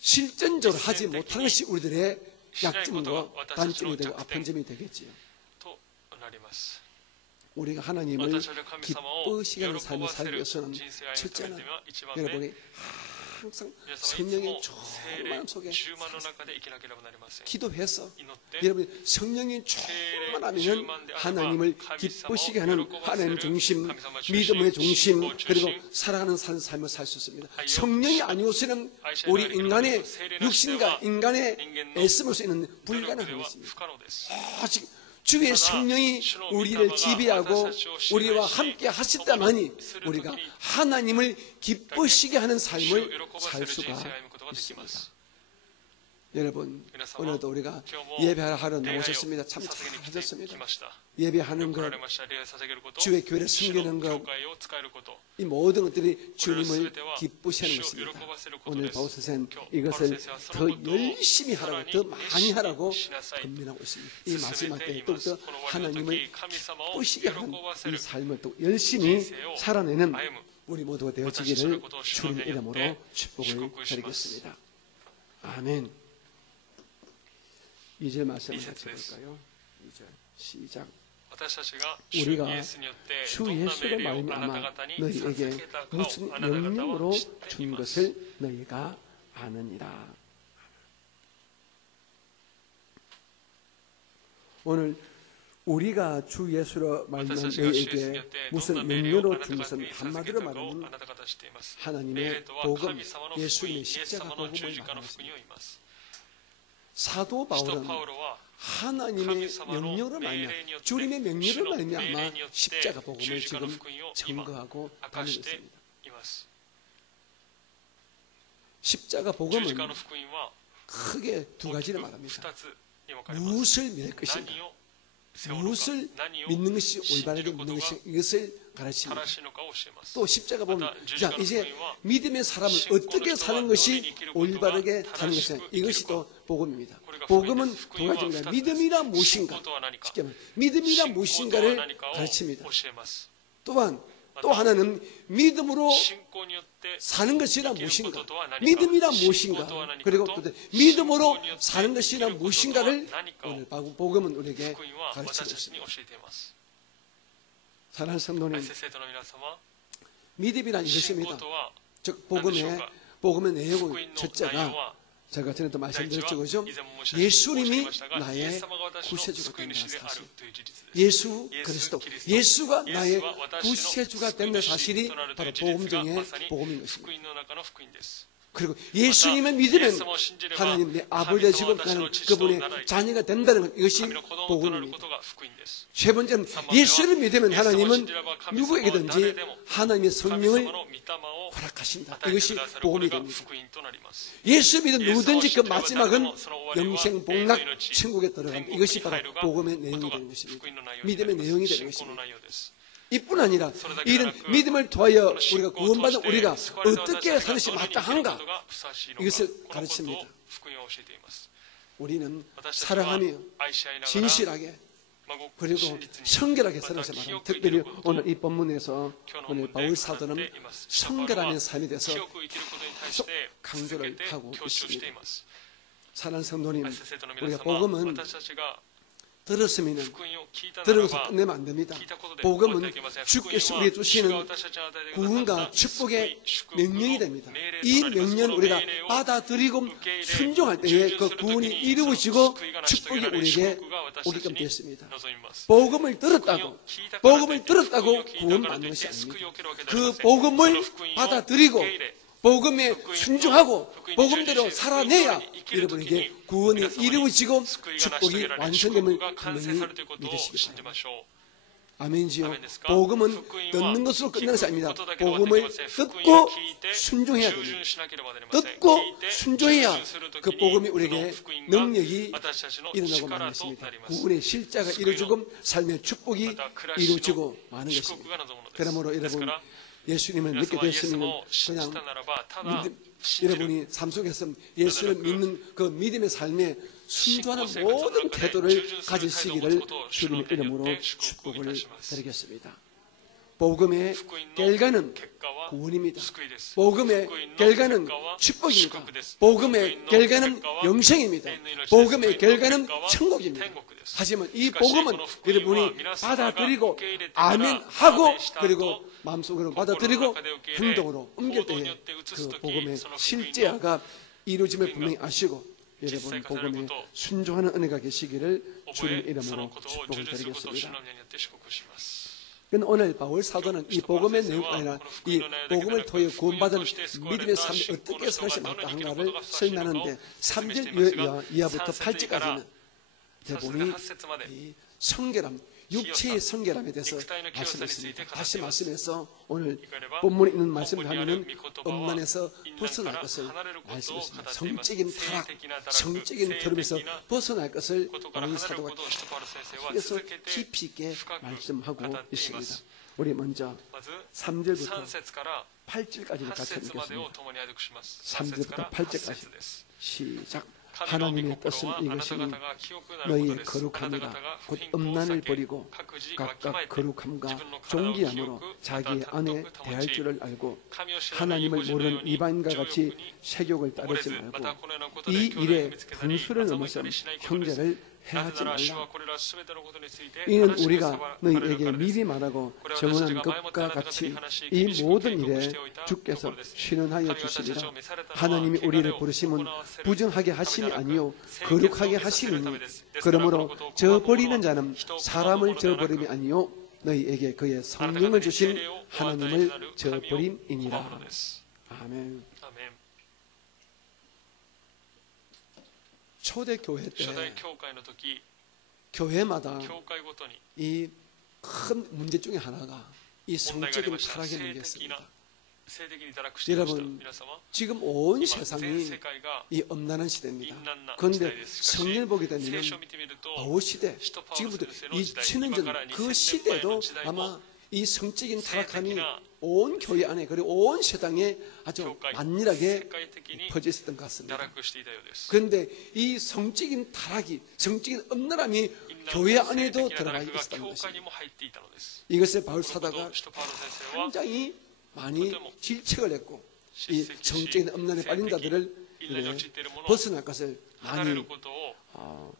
실전적으로 하지 못하는 것이 우리들의 약점과 단점이 되고 아픈 점이 되겠지요. 우리가 하나님을 기쁘시게 하는 삶을 살기 위해서는 첫째는 여러분이 항상 성령의 충만함 속에 기도해서 여러분이 성령이 충만하면 하나님을 기쁘시게 하는 하나님 중심, 믿음의 중심, 그리고 살아가는 삶을 살 수 있습니다. 성령이 아니고서는 우리 인간의 육신과 인간의 애씀으로서 있는 불가능한 것입니다. 아직 주의 성령이 우리를 지배하고 우리와 함께 하시다만이 우리가 하나님을 기쁘시게 하는 삶을 살 수가 있습니다. 여러분, 오늘도 우리가 예배하러 나오셨습니다. 참 잘하셨습니다. 예배하는 것, 주의 교회를 섬기는 것, 이 모든 것들이 주님을 기쁘시하는 것입니다. 오늘 바울 선생은 이것을 더 열심히 하라고, 더 많이 하라고 권면하고 있습니다. 이 마지막 때에 또 하나님을 기쁘시게 하는 이 삶을 또 열심히 살아내는 우리 모두가 되어지기를 주님 이름으로 축복을 드리겠습니다. 아멘. 2절 말씀을 같이 볼까요? 2절 시작. 우리가 주 예수로 말미암아 너희에게 무슨 명령으로 준 것을 너희가 아느니라. 오늘 우리가 주 예수로 말미암아 너희에게 무슨 명령으로 준 것은 한마디로 말하면 하나님의 복음, 예수님의 십자가 복음을 말합니다. 사도 바울은 하나님의 명령으로 말미암아 주님의 명령으로 말미암아 십자가 복음을 지금 증거하고 다니고 있습니다. 십자가 복음은 크게 두 가지를 말합니다. 무엇을 믿을 것인가, 무엇을 믿는 것이 올바르게 믿는 것인가, 이것을 가르칩니다. 또 십자가 보면 자 이제 믿음의 사람은 어떻게 사는 것이 올바르게 사는 것인가, 이것이 또 복음입니다. 복음은 두 가지입니다. 믿음이란 무엇인가, 쉽게 말하면 믿음이란 무엇인가를 가르칩니다. 또한 또 하나는 믿음으로 사는 것이란 무엇인가, 믿음이란 무엇인가, 그리고 또 믿음으로 사는 것이란 무엇인가를 오늘 복음은 우리에게 가르치고 있습니다. 사랑하는 성도님, 믿음이란 이것입니다. 즉 복음의 내용은 첫째가 제가 전에도 말씀드렸죠, 그죠? 예수님이 나의 구세주가 된다는 사실. 예수 그리스도, 예수가 나의 구세주가 된다는 사실이 바로 복음 중에 복음인 것입니다. 그리고 예수님을 믿으면 하나님 내 아버지 되시고 나는 그분의 자녀가 된다는 것, 이것이 복음입니다. 세 번째는 예수를 믿으면 하나님은 누구에게든지 하나님의 성령을 허락하신다. 이것이 복음이 됩니다. 예수 믿은 누구든지 그 마지막은 영생 복락 천국에 들어간다. 이것이 바로 복음의 내용이 되는 것입니다. 믿음의 내용이 되는 것입니다. 이뿐 아니라 이런 믿음을 통하여 우리가 구원받은 우리가 어떻게 사는 것이 마땅한가, 이것을 가르칩니다. 우리는 사랑하며 진실하게 그리고 성결하게 사는 것을 말합니다. 특별히 오늘 이 본문에서 오늘 바울 사도는 성결하는 삶에 대해서 계속 강조를 하고 있습니다. 사랑하는 성도님, 우리가 복음은 들었으면 들어서 끝내면 안 됩니다. 복음은 주께서 우리에게 주시는 구원과 축복의 명령이 됩니다. 이 명령을 우리가 받아들이고 순종할 때에 그 구원이 이루어지고 축복이 우리에게 오게끔 되었습니다. 복음을 들었다고 구원받는 것이 아닙니다. 그 복음을 받아들이고 복음에 순종하고 복음대로 살아내야 여러분에게 구원이 이루어지고 축복이 완성됨을 분명히 믿으시기 바랍니다. 아멘지요. 복음은 듣는 것으로 끝나는 것이 아닙니다. 복음을 듣고 순종해야 됩니다. 듣고 순종해야 그 복음이 우리에게 능력이 일어나고 마는 것입니다. 구원의 실자가 이루어지고 삶의 축복이 이루어지고 마는 것입니다. 그러므로 여러분 예수님을 믿게 되었으면 그냥 여러분이 삶 속에서 예수를 믿는 그 믿음의 삶에 순종하는 모든 태도를 가지시기를 주님의 이름으로 축복을 드리겠습니다. 복음의 결과는 구원입니다. 복음의 결과는 축복입니다. 복음의 결과는 영생입니다. 복음의 결과는 천국입니다. 하지만 이 복음은 여러분이 받아들이고 아멘하고 그리고 마음속으로 받아들이고 행동으로 옮길 때에 그 복음의 실제화가 이루어짐을 분명히 아시고 여러분 복음에 순종하는 은혜가 계시기를 주님 이름으로 축복을 드리겠습니다. 오늘 바울 사도는 이 복음의 내용이 아니라 이 복음을 통해 구원받은 믿음의 삶이 어떻게 살아서 마땅한가를 설명하는데 3절 이하부터 8절까지는 대부분이 이 성결함, 육체의 성결함에 대해서 말씀했습니다. 다시 말씀해서 오늘 본문에 있는 말씀을 하면은 엄만에서 벗어날 것을 말씀했습니다. 성적인 타락, 성적인 흐름에서 벗어날 것을 바울 사도가 계속 깊이 있게 말씀하고 있습니다. 우리 먼저 3절부터 8절까지를 같이 읽겠습니다. 3절부터 8절까지 시작. 하나님의 뜻은 이것이니 너희의 거룩함이라 곧 음란을 버리고 각각 거룩함과 존귀함으로 자기의 아내 대할 줄을 알고 하나님을 모르는 이방인과 같이 세욕을 따르지 말고 이 일에 분수를 넘어서 형제를 해하지 말라. なぜなら主はこれらすべてのことについて 이는 話しなさ 우리가 れる 너희에게 からです 미리 말하고 これは私たち 정언한 が前もって 것과 あなた方 같이 に話し 이 厳しく 모든 警告 일에 しておいたとこ 주께서 ろです 신원하여 神が私たち 주시리라. を召されたのは 하나님이 汚れ 우리를 を 부르심은 行わせる 부정하게 ため 하심이 でなく 아니요 清潔を 거룩하게 得させるため 하심이니 ですですからこの 그러므로 ことを 저 拒む者 버리는 は 자는 人を拒む 사람을 者ではな 저버림이 く 아니요 너희에게 그의 あなた 성령을 方に 주신 聖霊をお与えにな 하나님을 る神を拒む 저버림이니라. のです 아멘. アメン 초대교회 때 初代教会の時 교회마다 教会ごとに 이 큰 문제 중에 하나가 이 問題があり 성적인 ました 타락의 性的 문제였습니다. な性的に堕落していました 여러분 皆様 지금 온 今全 세상이 世界が 이 엄난한 시대입니다. 淫乱な時 그런데 代ですしかし 성경을 보게 되면 聖書を見てみると 바울 시대, 使徒パウロ 지금부터 先生の時代 2000년 今 전 から 그 2000年前 시대도 の時代も 아마 이 성적인 타락함이 세대기나 온 교회 안에 그리고 온 세상에 아주 教会世 만일하게 界的に 퍼져 있었던 것 堕 같습니다. 落していたようです 그런데 이 성적인 타락이, 성적인 엄란함이 교회 안에도 들어가 淫乱な性的な堕落が 있었던 教会 것입니다. にも入っていたのです 이것을 바울 このこと 사다가 を使徒パウロ先生は 굉장히 많이 질책을 했고 이 叱責 성적인 엄란에 し 빠진 자들을 淫乱に陥っている者を 벗어날 것을 離れる 많이 ことを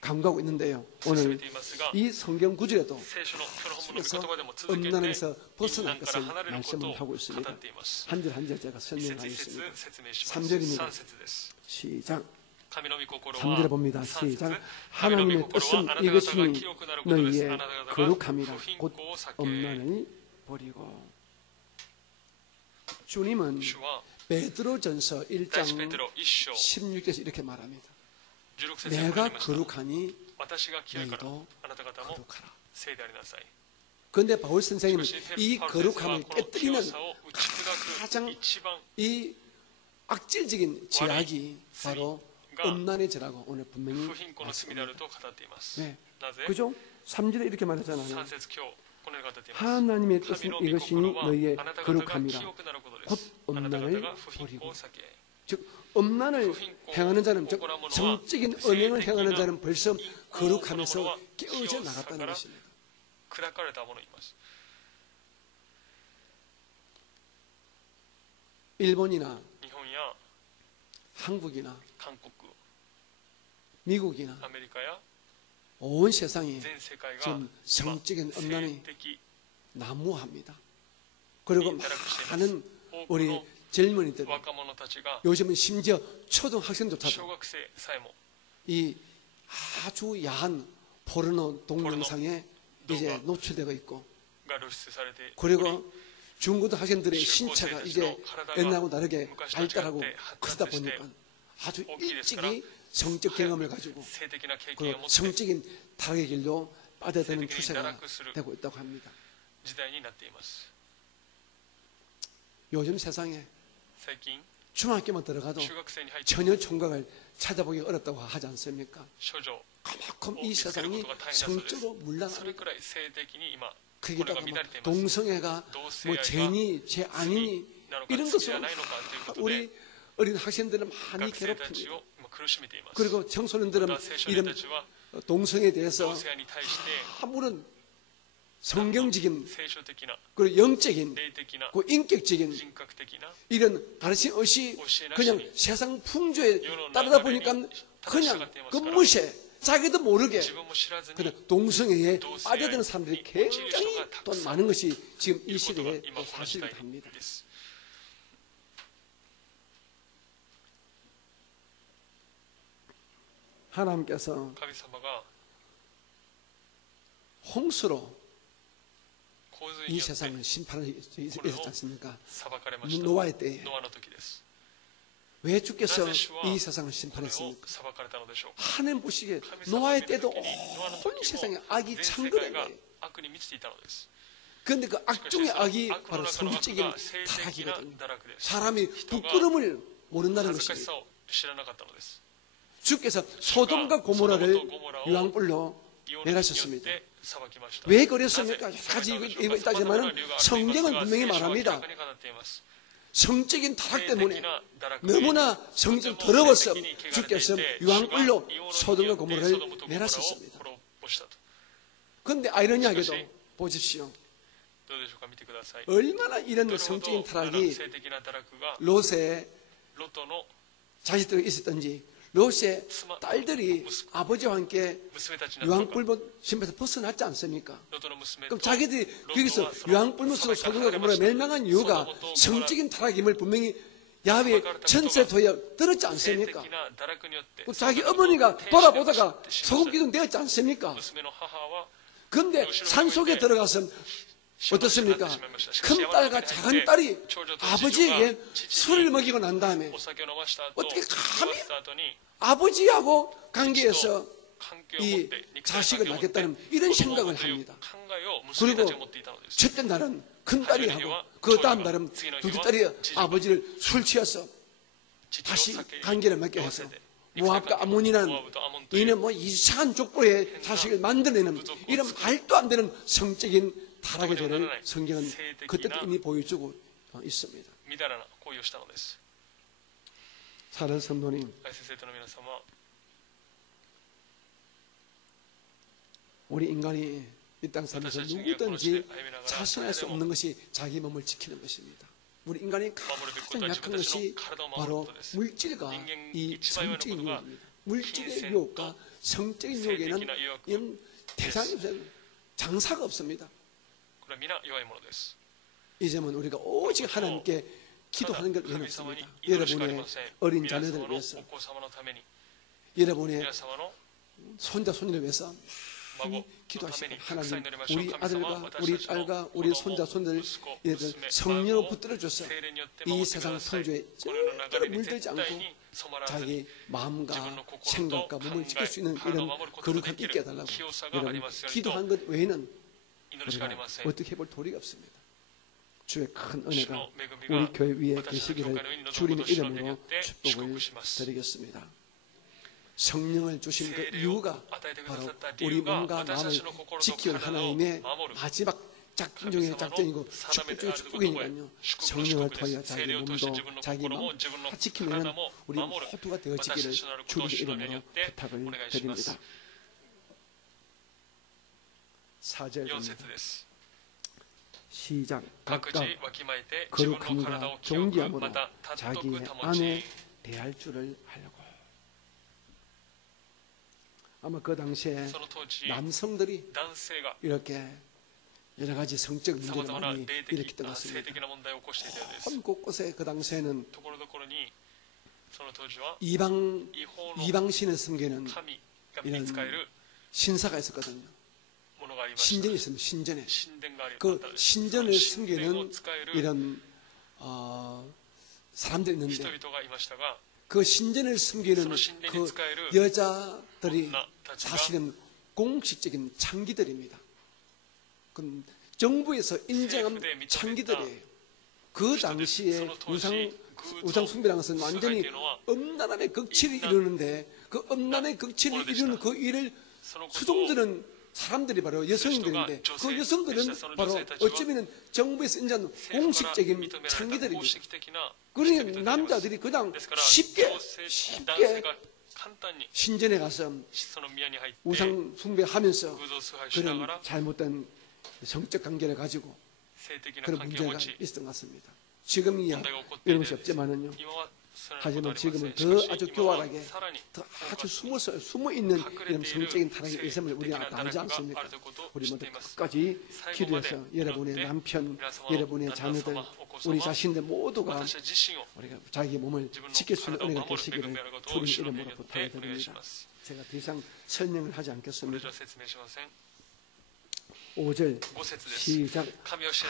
강구하고 있는데요. 進め 오늘 ていますが 이 성경 구절에도 聖書のこの本文の 그래서 言葉でも続けて 엄란함에서 淫 벗어날 乱から 것을 離れることを 말씀을 하고 語 있습니다. っています 한 절 한 절 제가 一節一節 설명하겠습니다. 説明します 삼절입니다. 3節です 시작. 神の御心 3절에 は 봅니다. 3節 시작. 神の御 하나님의 心 뜻은 はあなた方が 이것이니 清くなることです 너희의 あなた方が 거룩함이라 不貧 곧 困を避け 엄란을 버리고 주님은 主は 베드로전서 第一 1장 ペテロ1章 16절에서 이렇게 말합니다. 16節にこう言い 내가 ました 거룩하니 私が清いから 너희도 あなた方も 거룩하라. 聖でありなさい 그런데 바울 선생님은 しかし 이 パウロ先生は 거룩함을 この 깨뜨리는 清さを打ち砕 가장 く一番 이 악질적인 제약이 바로 음란의 죄라고 오늘 분명히 不貧困の罪である 말씀합니다. と語っています 네. なぜ 그죠? 3절에 이렇게 말하잖아요. 3節今日このように語っています 하나님의 神 뜻은 の御 이것이니 心は 너희의 あなた方が 거룩함이라. 清くなることで 곧 すあなた方 음란을 が不貧困 버리고. を避け 즉 음란을 행하는 자는 즉 성적인 언행을 행하는 자는 벌써 거룩함에서 깨어져 나갔다는 것입니다. 砕かれたものを言います 일본이나 日本や 한국이나 韓国 미국이나 アメリカや 온 세상이 全世界が 지금 今 성적인 性 음란이 的 난무합니다. 그리고 に堕落しています 많은 多く 우리 の 젊은이들 若者たちが 요즘은 심지어 초등학생조차도 小学生さえも 이 아주 야한 포르노 동영상에 이제 동화. 노출되고 있고 が露出されており 그리고 중고등학생들의 중고생 신체가たち 이제 の体が 옛날하고 다르게 昔と違って 발달하고 発 크다 達して 보니까 아주 大きいですから 일찍이 성적 경험을 가지고 性的な経験 그 を持って 성적인 타락의 길로 빠져드는 세대적인 추세가 나락을 되고 있다고 합니다. 時代になっています 요즘 세상에 最近 중학교만 들어가도 中学生に入って 처녀 총각을 찾아보기 어렵다고 하지 않습니까? 処女 그만큼 이 세상이 성적으로 それ 물러납니다. くらい性的に今 거기다가 これが乱れています 동성애가 同性 뭐 愛が 죄니 죄 罪 아니니 なのか 이런 罪じゃ 것으로 ないのかということで 우리 어린 학생들은 많이 学生たち 괴롭힙니다. を今苦しめています 그리고 청소년들은 また青少年 이런 たちは 동성애에 대해서 同性愛に対して 아무런 성경적인 聖書的な 그리고 영적인 霊的な 그 인격적인 人格的な 이런 가르침 없이 그냥 세상 풍조에 따르다 보니까 그냥 끝무시해 자기도 모르게 自分も知らずに 그냥 동성애에 빠져드는 사람들이 굉장히 또 많은 것이 지금 이 いることが 시대에 今この時 사실이기도 代 합니다. です 하나님께서 神様が 홍수로 洪水 이 によって 세상을 심판하셨지 않습니까? 裁かれました 노아의 때에 ノアの時です 왜 주께서 나 주와 이 세상을 これを 심판했습니까? 裁かれたのでしょうか 하나님 보시기에 神様が 노아의 見た 때도 時にノアの 온 時も 세상에 악이 全世 창궐한 界が 거예요. 悪に満ちていたのです 그런데 그 しかし 악 중의 その 악이 悪 바로 の中の悪 성적인 が性的な 타락이거든요. 堕落です 사람이 人が 부끄러움을 모른다는 恥ずかし 것입니다. さを知らなかったのです 주께서 소돔과 고모라를 소돔과 고모라를 유황불로 イオンによっ 내라셨습니다. て裁きました 왜 그랬습니까? なぜ 가지 裁かれたのでしょう 이거 か 있다지만은 様々な理由があると言います 성경은 が 분명히 聖書は明 말합니다. らかに語っています 성적인 타락 性 때문에 的な堕落で 너무나 성적 더러워서 주께서 유황불로 소돔과 고모라를 내라셨습니다. 그런데 아이러니하게도 보십시오. どうでしょうか見てください 얼마나 이런 どれほ 성적인 ど 타락이 性的な堕落が 롯의 ロトの 자식들에게 있었던지 롯의 딸들이 아버지와 함께 유황불못 심에서 벗어났지 않습니까? 그럼 자기들이 거기서 유황불못으로 소돔과 고모라가 멸망한 이유가 성적인 타락임을 분명히 야훼 전세 도에 들었지 않습니까? 자기 어머니가 돌아보다가 소금기둥 되었지 않습니까? 그런데 산속에 들어가서 어떻습니까? 큰 딸과 작은 딸이 아버지에게 술을 먹이고 난 다음에 어떻게 감히 아버지하고 관계에서 이 자식을 낳겠다는 이런 생각을 합니다. 그리고 첫째 날은 큰 딸이 하고 그 다음 날은 둘째 딸이 아버지를 술 취해서 다시 관계를 맺게 해서 모압과 암몬이라는 이는 뭐 이상한 족보의 자식을 만들어내는 이런 말도 안 되는 성적인 타락의 죄를 성경은 그때도 이미 보여주고 있습니다. 사랑하는 성도님, 우리 인간이 이 땅 살면서 누구든지 자신할 수 없는 것이 자기 몸을 지키는 것입니다. 우리 인간이 가장 약한 것이 바로 물질과 이 성적인 유혹입니다. 물질의 유혹과 성적인 유혹에는 이런 대상이 없어요. 장사가 없습니다. 이 점은 우리가 오직 하나님께 기도하는 것 외에는 없습니다. 여러분의 어린 자녀들을 위해서, 여러분의 손자 손녀를 위해서 기도하시고, 하나님 우리 아들과 우리 딸과 우리 손자 손들 성령으로 붙들어 줘서 이 세상 성주에 절대로 물들지 않고 자기 마음과 생각과 몸을 지킬 수 있는 이런 거룩함 있게 해달라고 여러분 기도한 것 외에는 우리가 어떻게 해볼 도리가 없습니다. 주의 큰 은혜가 우리 교회 위에 계시기를 주님의 이름으로 축복을 드리겠습니다. 성령을 주신 그 이유가 바로 우리 몸과 마음을 지키는 하나님의 마지막 작전 중의 작전이고 축복 중의 축복이니까요. 성령을 통하여 자기 몸도 자기 마음도 다 지키면 우리 모두가 되어지기를 주님의 이름으로 부탁을 드립니다. 4절입니다. 시작. 각각 거룩함과 존귀함으로 자기의 아내 대할 줄을 알고. 아마 그 당시에 남성들이 이렇게 여러 가지 성적 문제를 많이 일으켰던 것 같습니다. 온 곳곳에 그 당시에는 이방신을 섬기는 이런 신사가 있었거든요. 신전이 있습니다. 신전에 그 신전을 섬기는 이런 사람들이 있는데 그 신전을 섬기는 그 여자들이 사실은 공식적인 창기들입니다. 그 정부에서 인정한 창기들이에요. 그 당시에 우상 숭배라는 것은 완전히 음란함의 극치를 이루는데 그 음란의 극치를 이루는 그 일을 수종드는 사람들이 바로 여성들인데 그 여성들은 바로 어쩌면 정부에서 인정한 공식적인 창기들입니다. 그러니 남자들이 그냥 쉽게 신전에 가서 우상 숭배하면서 그런 잘못된 성적 관계를 가지고 그런 문제가 있었던 것 같습니다. 지금이야 이런 것이 없지만은요. 하지만 지금은 더 아주 교활하게 더 아주 숨어있는 이런 성적인 타락의 있음을 우리가 알지 않습니까? 우리 모두 끝까지 기도해서 여러분의 남편, 여러분의 자녀들, 우리 자신들 모두가 우리가 자기 몸을 지킬 수 있는 은혜가 되시기를 주님 이름으로 부탁을 드립니다. 제가 더 이상 설명을 하지 않겠습니다. 5절 시작.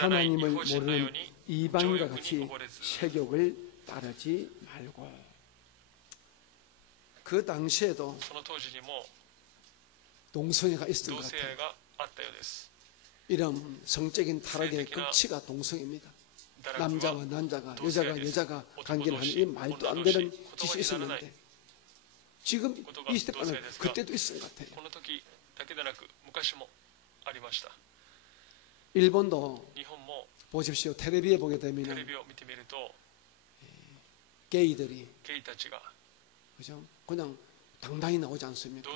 하나님을 모르는 이방인과 같이 세욕을 따르지 말고. 그 당시에도 동성애가 있었던 것 같아요. 이런 성적인 타락의 극치가 동성애입니다. 남자와 남자가 여자가 여자가 관계를 하는 이 말도 안 되는 짓이 있었는데 지금 이 시대까지는 그때도 있었던 것 같아요. 일본도 보십시오. 텔레비에 보게 되면 게이들이 그죠? 그냥 당당히 나오지 않습니까?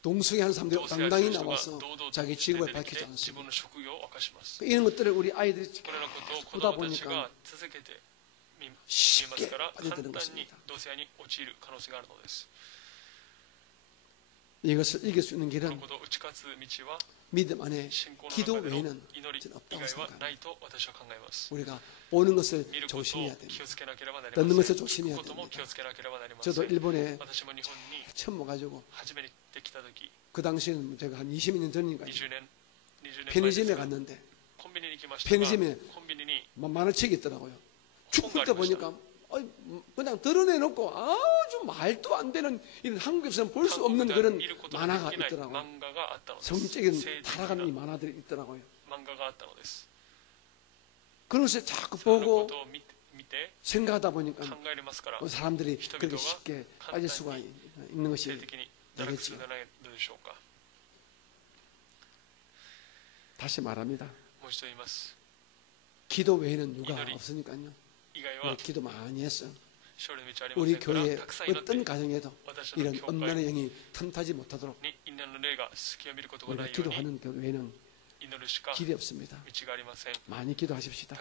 동성애한 사람들이 당당히 나와서 자기 직업을 밝히지 않습니다. 이런 것들을 우리 아이들이 보다 보니까 쉽게 빠져드는 것입니다. 이것을 이길 수 있는 길은 믿음 안에 기도 외에는 없다고 생각합니다. 우리가 보는 것을 조심해야 됩니다. 듣는 것을 조심해야 됩니다. 저도 일본에 처음 와가지고 그 당시에는 제가 한 20년 전인가요? 편의점에 갔는데 편의점에 만화책이 있더라고요. 쭉 읽다 보니까 그냥 드러내놓고 아주 말도 안 되는 이런 한국에서는 볼 수 없는 그런 만화가 있더라고요. 성적인 타락하는 이 만화들이 있더라고요. 그런 것을 자꾸 보고 생각하다 보니까 사람들이 그렇게 쉽게 빠질 수가 있는 것이 되겠죠. 다시 말합니다. 기도 외에는 누가 없으니까요. 우리 기도 많이 했어요. 우리 교회의 어떤 가정에도 이런 엄란의 영이 틈타지 못하도록 우리가 기도하는 것 외에는 길이 없습니다. 많이 기도하십시다.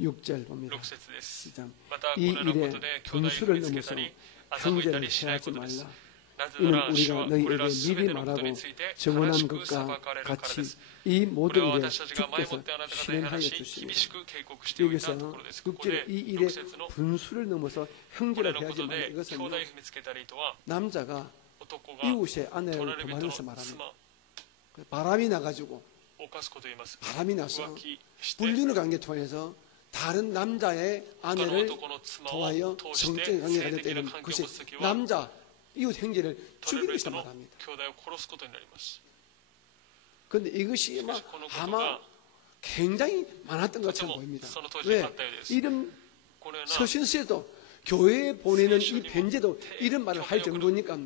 6절 봅니다. 시작. 이 일에 분수를 넘어서 형제를 해하지 말라. 이는 우리가 너희에게 미리 말하고 정언한 것과 같이 이 모든 일에 주께서 실행하여 주십니다. 여기서 6절에 이 일에 분수를 넘어서 형제를 해하지 말라. 이것은 남자가 이웃의 아내를 도망해서 말합니다. 바람이 나가지고 바람이 나서 불륜의 관계 통해서 다른 남자의 아내를 통하여 성적인 관계가 됐다. 이런 것이 남자 이웃 형제를 죽이는 것이다 말합니다. 그런데 이것이 아마 굉장히 많았던 것처럼 보입니다. 왜? 이런 서신서에도 교회에 보내는 이 편지도 이런 말을 할 정도니까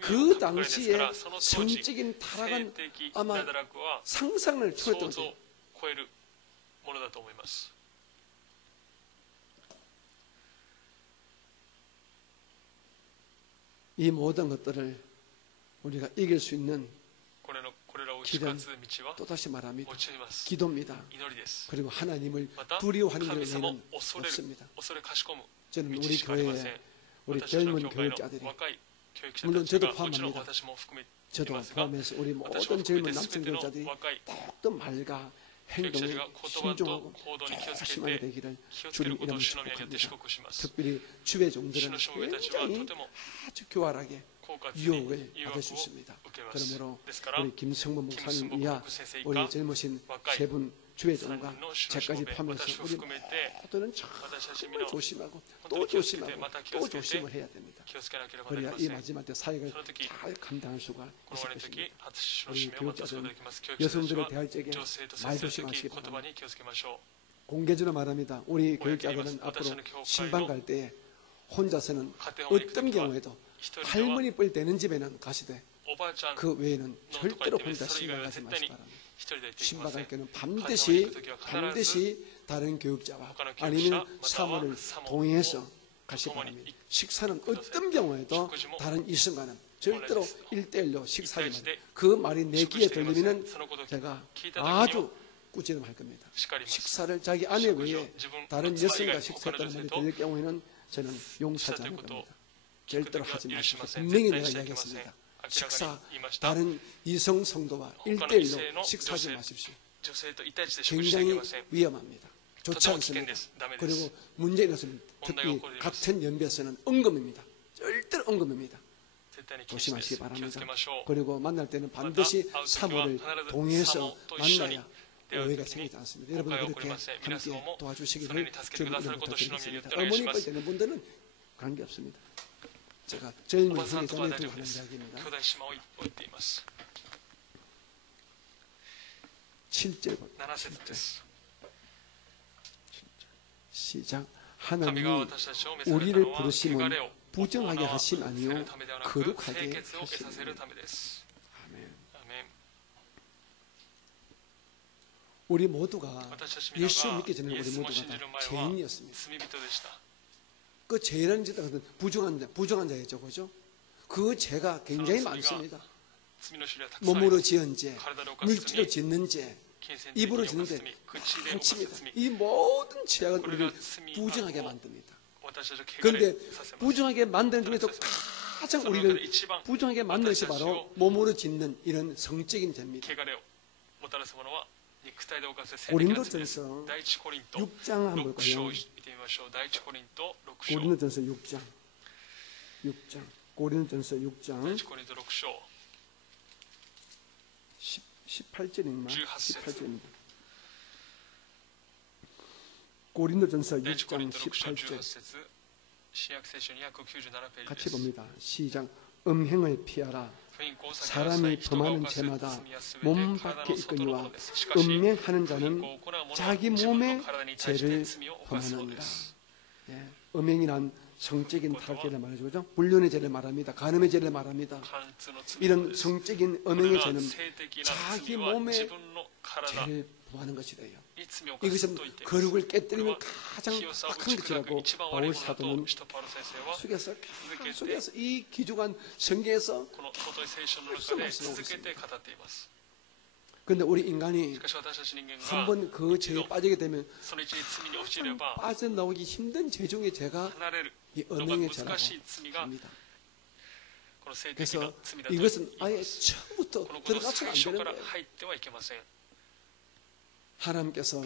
그 당시에 성적인 타락은 아마 상상을 초월했던 거죠. 이 모든 것들을 우리가 이길 수 있는 길은 또다시 말합니다. 기도입니다. 그리고 하나님을 두려워하는 것 외에는 없습니다. 저는 우리 교회에 우리 젊은 교육자들이 물론 저도 포함합니다. 저도 포함해서 우리 모든 젊은 남성 교육자들이 더욱더 말과 행동에 신중하고 조심하게 되기를 주님 이름으로 축복합니다. 특별히 주의 종들은 굉장히 아주 교활하게 유혹을 받을 수 있습니다. 그러므로 우리 김성문 목사님 이하 우리 젊으신 세 분 주의 종과 제까지 포함해서 우리 모두는 정말 조심하고 또 조심하고 또 조심을 해야 됩니다. 그래야 이 마지막 때 사역을 잘 감당할 수가 있을 것입니다. 우리 교육자들은 여성들을 대할 적에 말 조심하시기 바랍니다. 공개적으로 말합니다. 우리 교육자들은 앞으로 신방 갈 때에 혼자서는 어떤 경우에도 할머니 뻘 되는 집에는 가시되 그 외에는 절대로 혼자 신방가지 마시기 바랍니다. 신방갈 때는 반드시 다른 교육자와 아니면 사모를 동행해서 가시기 바랍니다. 식사는 어떤 경우에도 다른 이성과는 절대로 1대1로 식사하지 마십시오. 그 말이 내 귀에 들리면 제가 아주 꾸지람할 겁니다. 식사를 자기 아내 외에 다른 여성과 식사했다는 말이 들릴 경우에는 저는 용서하지 않을 겁니다. 절대로 하지 마십시오. 분명히 내가 이야기했습니다. 식사, 다른 이성 성도와 1대1로 식사하지 마십시오. 굉장히 위험합니다. 좋지 않습니다. 그리고 문제인 것은 특히 같은 연배에서는 언금입니다. 절대로 언금입니다. 조심하시기 바랍니다. 그리고 만날 때는 반드시 사모를 동의해서 만나야 오해가 생기지 않습니다. 여러분 그렇게 함께 도와주시기를 주님 이름으로 부탁드리겠습니다. 어머니 뻘 되는 분들은 관계없습니다. 제가 젊은 형제자매 두고 하는 이야기입니다. 7절 봅니다. 7절. 시작. 하나님이 우리를 부르심은 부정하게 하심 아니요 거룩하게 하심이라. 아멘. 우리 모두가 예수 믿기 전에 우리 모두가 다 죄인이었습니다. 그 죄라는 짓은 부정한 자였죠, 그죠? 그 죄가 굉장히 많습니다. 몸으로 지은 죄, 물질로 짓는 죄, 입으로 짓는데 망칩니다. 이 모든 죄악은 우리를 부정하게 만듭니다. 그런데 부정하게 만드는 중에서 가장 우리를 부정하게 만드는 것이 바로 몸으로 짓는 이런 성적인 죄입니다. 고린도전서 6장 한번 볼까요? 고린도전서 6장. 고린도전서 6장 18절입니다. 고린도전서 6장 18절 같이 봅니다. 시작. 음행을 피하라. 사람이 범하는 죄마다 몸 밖에 있거니와 음행하는 자는 자기 몸의 죄를 범하느니라. 예, 음행이란 성적인 타락죄를 말하죠. 그죠? 불륜의 죄를 말합니다. 간음의 죄를 말합니다. 이런 성적인 음행의 죄는 자기 몸의 죄를 범하는 것이래요. 이것은 거룩을 깨뜨리면 가장 악한 것이라고 바울 사도는 속에서 이 기중한 성경에서 말씀하고 있습니다. 그런데 우리 인간이 한번 그 죄에 빠지게 되면 빠져나오기 힘든 죄 중에 죄가 이 음행의 죄라고 합니다. 그래서 이것은 아예 처음부터 들어가서는 안 되는 거예요. 하나님께서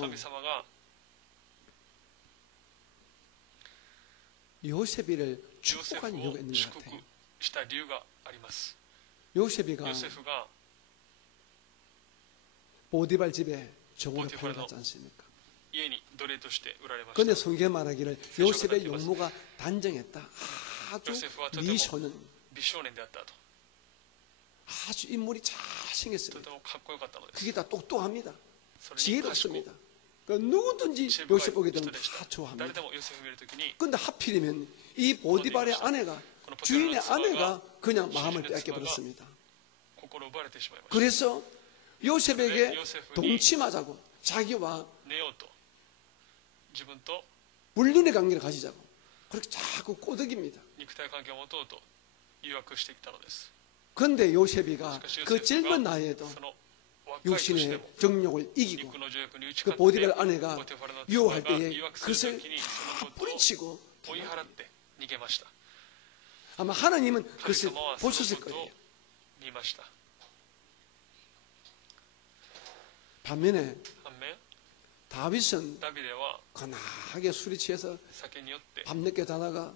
요셉이를 축복한 이유가 있는 것 같아요. 요셉이가 보디발 집에 종으로 팔려갔지 않습니까? 그런데 성경에 말하기를 요셉의 용모가 단정했다. 아주 미소는 아주 인물이 잘생겼습니다. 그게 다 똑똑합니다. 지혜롭습니다. 그러니까 누구든지 요셉 보게 되면 다 좋아합니다. 그런데 하필이면 이 보디발의 아내가 주인의 아내가 그냥 마음을 빼앗겨버렸습니다. 그래서 요셉에게 동침하자고 자기와 불륜의 관계를 가지자고 그렇게 자꾸 꼬드깁니다. 그런데 요셉이가 그 젊은 나이에도 육신의 정욕을 이기고 그 보디발 아내가 유혹할 때에 그것을 다 뿌리치고 아마 하나님은 그것을 보셨을 거예요. 반면에 다윗은 거나하게 술이 취해서 밤늦게 자다가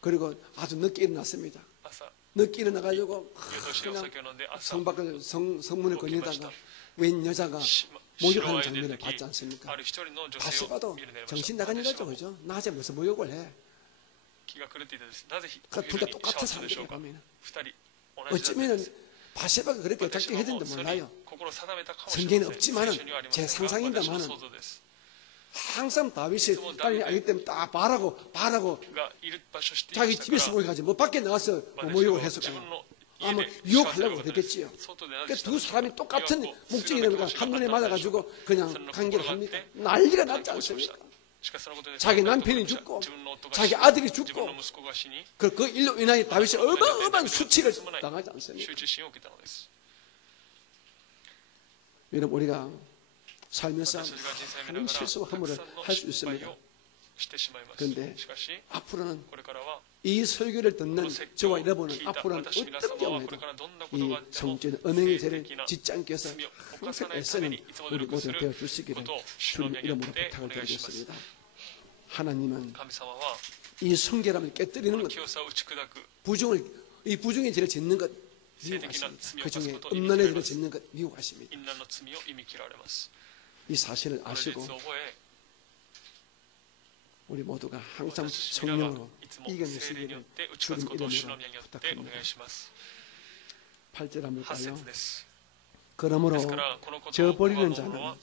그리고 아주 늦게 일어났습니다. 늦게 일어나가지고 그냥 성문을 걸리다가 웬 여자가 모욕하는 장면을 봤지 않습니까? 바세바도 정신 나간 여자죠, 그죠? 낮에 무슨 모욕을 해? 둘 다 똑같은 사람들이에요, 보면. 어쩌면 바세바가 그렇게 작정했는지 몰라요. 성경에는 없지만은 제 상상인다마는 항상 다윗이 딸이 알기 때문에 딱 바라고 자기 집에서 모여가지고 뭐 밖에 나와서 모욕을 했을 거예요. 아마 유혹하려고 그랬겠지요. 그러니까 두 사람이 똑같은 목적이라니까 한눈에 맞아가지고 그냥 관계를 합니까? 난리가 났지 않습니까? 자기 남편이 죽고 자기 아들이 죽고 그 일로 인하여 다윗이 어마어마한 수치를 당하지 않습니까? 여러분 우리가 살면서 많은 실수함을 할 수 있습니다. 그런데 앞으로는 이 설교를 듣는 저와 여러분은 앞으로는 어떤 경우에도 이 성전 음행의 죄를 짓지 않기 위해서 항상 애쓰는 우리 모두 되어주시기를 주님 이름으로 부탁을 드리겠습니다. 하나님은 이 성결함을 깨뜨리는 것, 이 부정의 죄를 짓는 것 미워하십니다. 그 중에 음란의 죄를 짓는 것 미워하십니다. 이 사실을 아시고 우리 모두가 항상 성령으로 이겨내시기를 주님 이름으로 부탁합니다. 8절 한번 볼까요? 그러므로 저버리는 자는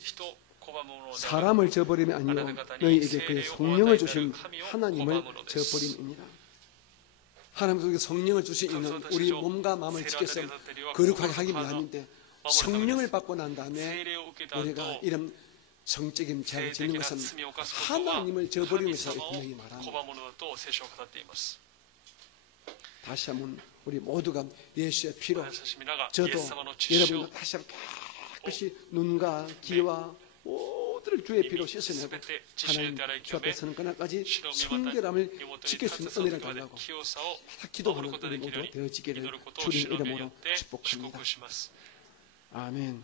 사람을 저버림이 아니요 너희에게 그의 성령을 주신 하나님을 저버림이니라. 하나님께서 성령을 주신 이는 우리 몸과 마음을 지켜서 거룩하게 하기 위함인데 성령을 받고 난 다음에 우리가 이런 성적인 죄를 짓는 것은 하나님을 저버리는 것이라고 분명히 말합니다. 다시 한번 우리 모두가 예수의 피로 저도 여러분과 다시 한번 깨끗이 눈과 귀와 모두를 주의 피로 씻어내고 하나님 주 앞에 서는 그날까지 성결함을 지킬 수 있는 은혜를 달라고 기도하는 우리 모두가 되어지기를 주님 이름으로 축복합니다. 아멘.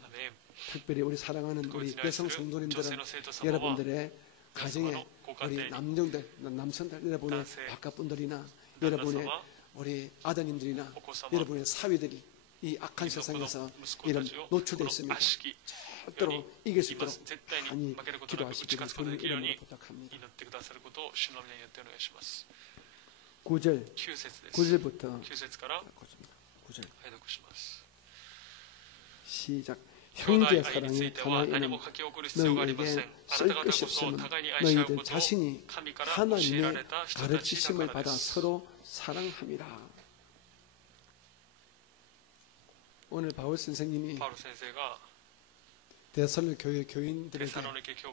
특별히 우리 사랑하는 우리 여성 성도님들은 여러분들의 가정에 우리 남성들 여러분의 바깥분들이나 여러분의 우리 아드님들이나 여러분의 사위들이 이 악한 세상에서 이런 노출되어 있습니다. 절대로 이길 수 있도록 많이 기도하시기를 주님 이름으로 부탁합니다. 9절부터 9절 시작. 형제 사랑이 가나이는 너희에게 쓸 것이 없으면 너희들 자신이 하나님의 가르치심을 받아 서로 사랑함이라. 오늘 바울 선생님이 데살로니가 교회 교인들에게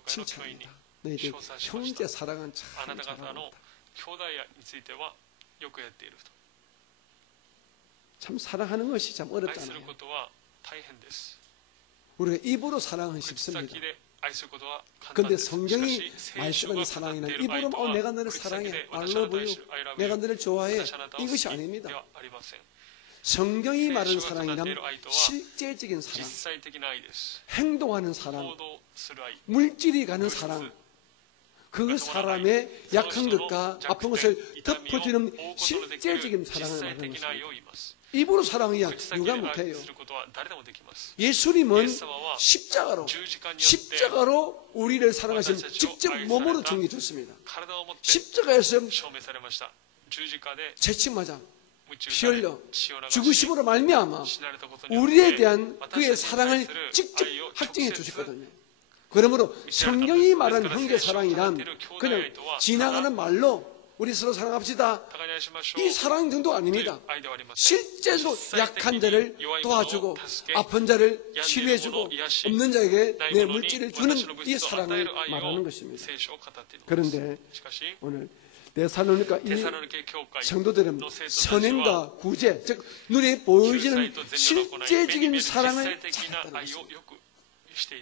칭찬합니다. 너희들 형제 사랑은 참 잘한다. 참 사랑하는 것이 참 어렵잖아요. 우리가 입으로 사랑은 쉽습니다. 그런데 성경이 말씀하는 사랑이는 입으로 내가 너를 사랑해, I love you, 내가 너를 좋아해, 이것이 아닙니다. 성경이 말하는 사랑이란 실제적인 사랑, 행동하는 사랑, 물질이 가는 사랑, 그 사람의 약한 것과 아픈 것을 덮어주는 실제적인 사랑을 말하는 것입니다. 입으로 사랑이야 누가 못해요. 예수님은 십자가로 우리를 사랑하신 직접 몸으로 정해 줬습니다. 십자가에서 채찍맞아 피 흘려 죽으심으로 말미암아 우리에 대한 그의 사랑을 직접 확증해 주셨거든요. 그러므로 성경이 말하는 형제 사랑이란 그냥 지나가는 말로 우리 서로 사랑합시다, 이 사랑 정도 아닙니다. 실제로 약한 자를 도와주고 아픈 자를 치료해주고 없는 자에게 내 물질을 주는 이 사랑을 말하는 것입니다. 그런데 오늘 데살로니가 이 성도들은 선행과 구제, 즉 눈에 보여지는 실제적인 사랑을 잘했다는 것입니다.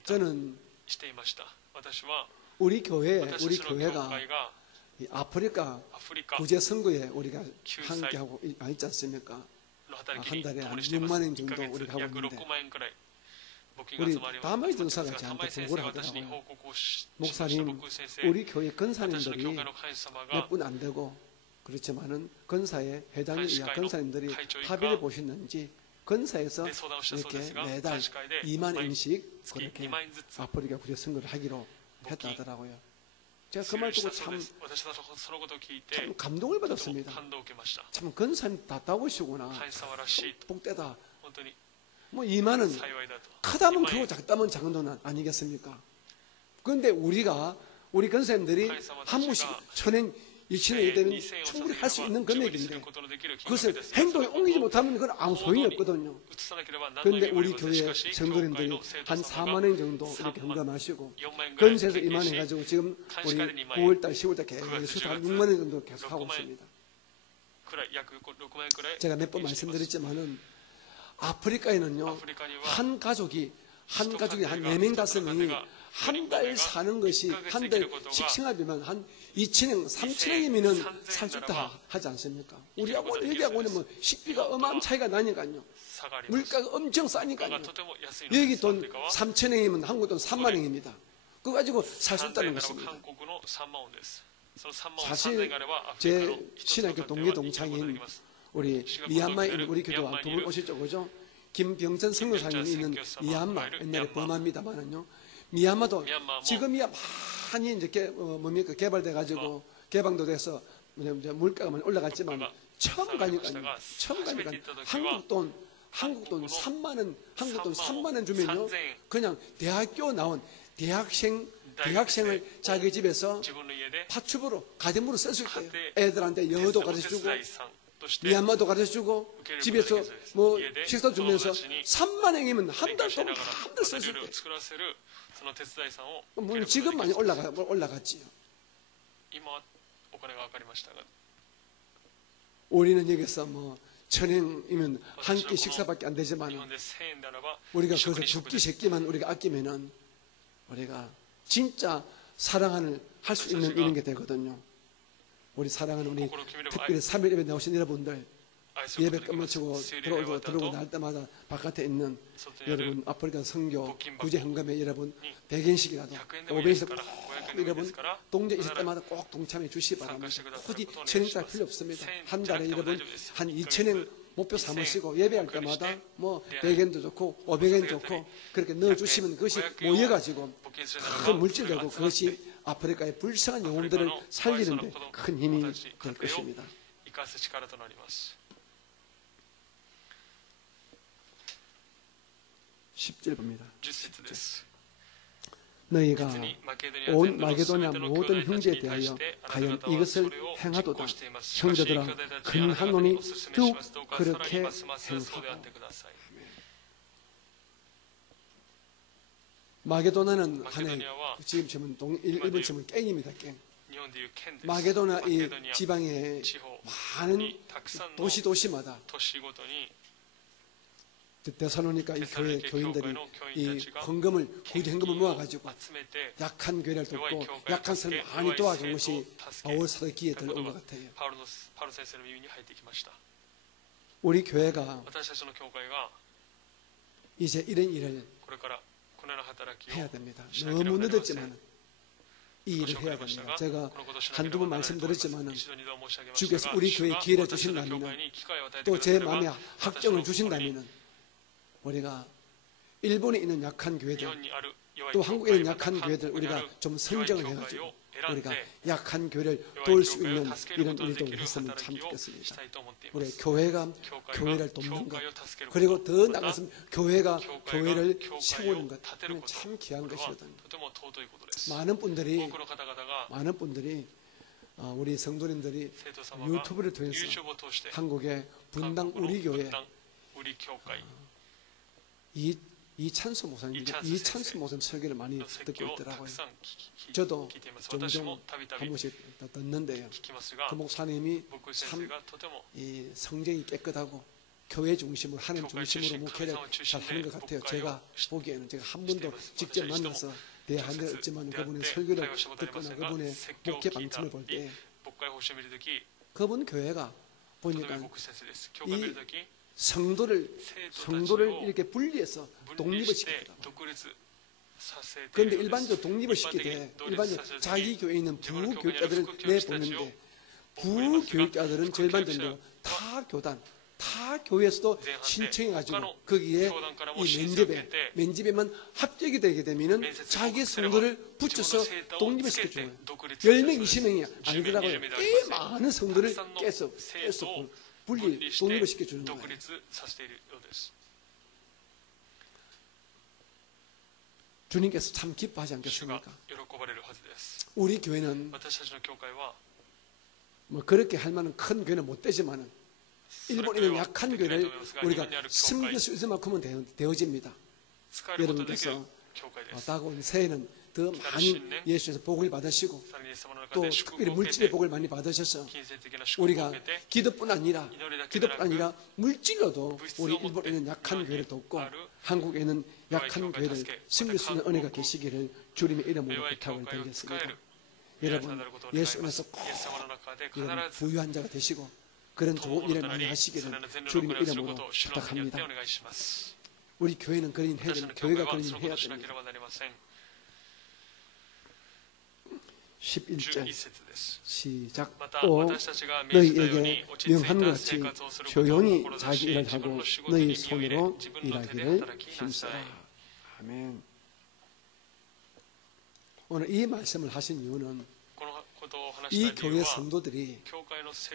저는 우리 교회가 이 아프리카 구제 선거에 우리가 함께하고 있지 않습니까? 한 달에 한 6만 원 정도 우리가 하고 있는데 우리 다마이 전사가 저한테 보고를 하더라고요. 목사님, 우리 교회 건사님들이 몇 분 안 되고 그렇지만은 건사의 회장이야 건사님들이 합의를 보셨는지 건사에서 이렇게 매달 2만 원씩 그렇게 아프리카 구제 선거를 하기로 했다 하더라고요. 제가 그 말 듣고 참 감동을 받았습니다. 참 건사님 답답하시구나. 복되다. 뭐 2만 원 크다면 크고 작다면 작은 돈 아니겠습니까? 그런데 우리 건사님들이 한 분씩 천행 2천원이 되면 충분히 할 수 있는 금액인데 그것을 행동에 옮기지 못하면 그건 아무 소용이 없거든요. 그런데 우리 교회 성도님들이 한 4만 원 정도 이렇게 헌금하시고 건세에서 이만해가지고 지금 우리 9월달 10월달 계속 한 6만 원 정도 계속 하고 있습니다. 제가 몇 번 말씀드렸지만은 아프리카에는요 한 가족이 한 4명 5명이 한 달 사는 것이 한 달 식생활비면 한 2,000원, 3,000원이면 살 수 있다 하지 않습니까? 우리하고 여기하고는 뭐 식비가 어마어마한 차이가 나니까요. 물가가 엄청 싸니까요. 여기 돈 3,000원이면 한국 돈 3만 원입니다. 그거 가지고 살 수 있다는 것입니다. 사실 제 신학교 동기 동창인 우리 미얀마에 있는 우리 교도와 두 분 오셨죠, 그죠? 김병천 선교사님이 있는 미얀마, 옛날에 범합니다만은요. 미얀마도 지금이야 많이 이제 개발돼 가지고 개방도 돼서 물가가 많이 올라갔지만 처음 가니까요. 한국 돈 3만 원, 한국 돈 3만 원 주면요. 그냥 대학교 나온 대학생을 자기 집에서 파출부로 가정부로 쓸 수 있어요. 애들한테 영어도 가르쳐주고 미얀마도 가르쳐주고 집에서 뭐 식사 주면서 3만 원이면 한 달 동안 한 달 쓸 수 있어요. 물론 지금 많이 올라갔지요. 우리는 여기서 뭐 천행이면 한 끼 식사밖에 안 되지만 우리가 거기서 두 끼, 세 끼만 우리가 아끼면은 우리가 진짜 사랑을 할 수 있는 게 되거든요. 우리 사랑하는 우리 특별히 3일 예배 나오신 여러분들, 예배 끝마치고 들어오고 날 때마다 바깥에 있는 여러분, 아프리카 선교 구제 헌금에 여러분 100엔씩이라도 500엔씩 꼭 여러분 동네 있을 때마다 꼭 동참해 주시기 바랍니다. 굳이 1000엔짜리 필요 없습니다. 한 달에 여러분 한 2000엔 목표 삼으시고 예배할 때마다 뭐 100엔도 좋고 500엔 좋고 그렇게 넣어주시면 그것이 모여가지고 큰 물질되고 그것이 아프리카의 불쌍한 영혼들을 살리는데 큰 힘이 될 것입니다. 10절 봅니다. 10절. 너희가 온 마게도냐 모든 형제에 대하여 과연 이것을 행하도다. 형제들아 근한노니 쭉 그렇게 행하고. 마게도나는 하나의 지금 일본 지금은 깽입니다. 깽. 마게도나 이 지방의 많은 도시마다 데살로니가 이 교인들이 이 헌금을 구제 헌금을 모아가지고 약한 교회를 돕고 약한 사람 많이 도와준 것이 바울 사도의 귀에 들어온 것 같아요. 우리 교회가 이제 이런 일을 해야 됩니다. 너무 늦었지만 이 일을 해야 됩니다. 제가 한두 번 말씀드렸지만 주께서 우리 교회에 기회를 주신다면 또 제 마음에 확정을 주신다면 우리가 일본에 있는 약한 교회들 또 한국에 있는 약한 교회들 우리가 좀 선정을 해가지고 우리가 약한 교회를 도울 수 있는 이런 일도 했으면 참 좋겠습니다. 우리 교회가 교회를 돕는 것 그리고 더 나가서 교회가 교회를 세우는 것 이건 참 귀한 것이거든요. 많은 분들이 우리 성도님들이 유튜브를 통해서 한국의 분당 우리 교회 이찬수 목사님 설교를 많이 듣고 있더라고요. 저도 종종 한 번씩 듣는데요. 그 목사님이 참 이 성정이 깨끗하고 교회 중심으로 하나님 중심으로 목회를 잘 하는 것 같아요. 제가 보기에는 제가 한 번도 직접 만나서 대화한 적 없지만 그분의 설교를 듣거나 그분의 목회 방침을 볼 때 그분 교회가 보니까 이 성도를 이렇게 분리해서 독립을 시키더라고요. 그런데 일반적으로 독립을 시키되 일반적으로 자기 교회에 있는 부교육자들을 내보는데 부교육자들은 일반적으로 타 교회에서도 신청해가지고 거기에 이 면접에만 합격이 되게 되면 자기 성도를 붙여서 독립을 시켜줘요. 10명, 20명이 아니더라고요. 꽤 많은 성도를 깨서 독립을 시켜주는 거예요. 주님께서 참 기뻐하지 않겠습니까? 우리 교회는 뭐 그렇게 할 만한 큰 교회는 못 되지만 일본에 있는 약한 교회를 우리가 섬길 수 있을 만큼은 되어집니다. 여러분께서 다가온 새해는 더 많이 예수에서 복을 받으시고 또 특별히 물질의 복을 많이 받으셔서 우리가 기도뿐 아니라 물질로도 우리 일본에 있는 약한 교회를 돕고 한국에 있는 약한 교회를 섬길 수 있는 은혜가 계시기를 주님의 이름으로 부탁을 드리겠습니다. 여러분 예수 안에서 꼭 이런 부유한 자가 되시고 그런 좋은 일을 많이 하시기를 주님의 이름으로 부탁합니다. 우리 교회는 그런 일 해야 됩니다. 교회가 그런 일 해야 됩니다. 11절 시작. 또 너희에게 명한 것 같이 조용히 자기 일을 하고 너희 손으로 일하기를 힘써라. 아멘. 오늘 이 말씀을 하신 이유는 이 교회 성도들이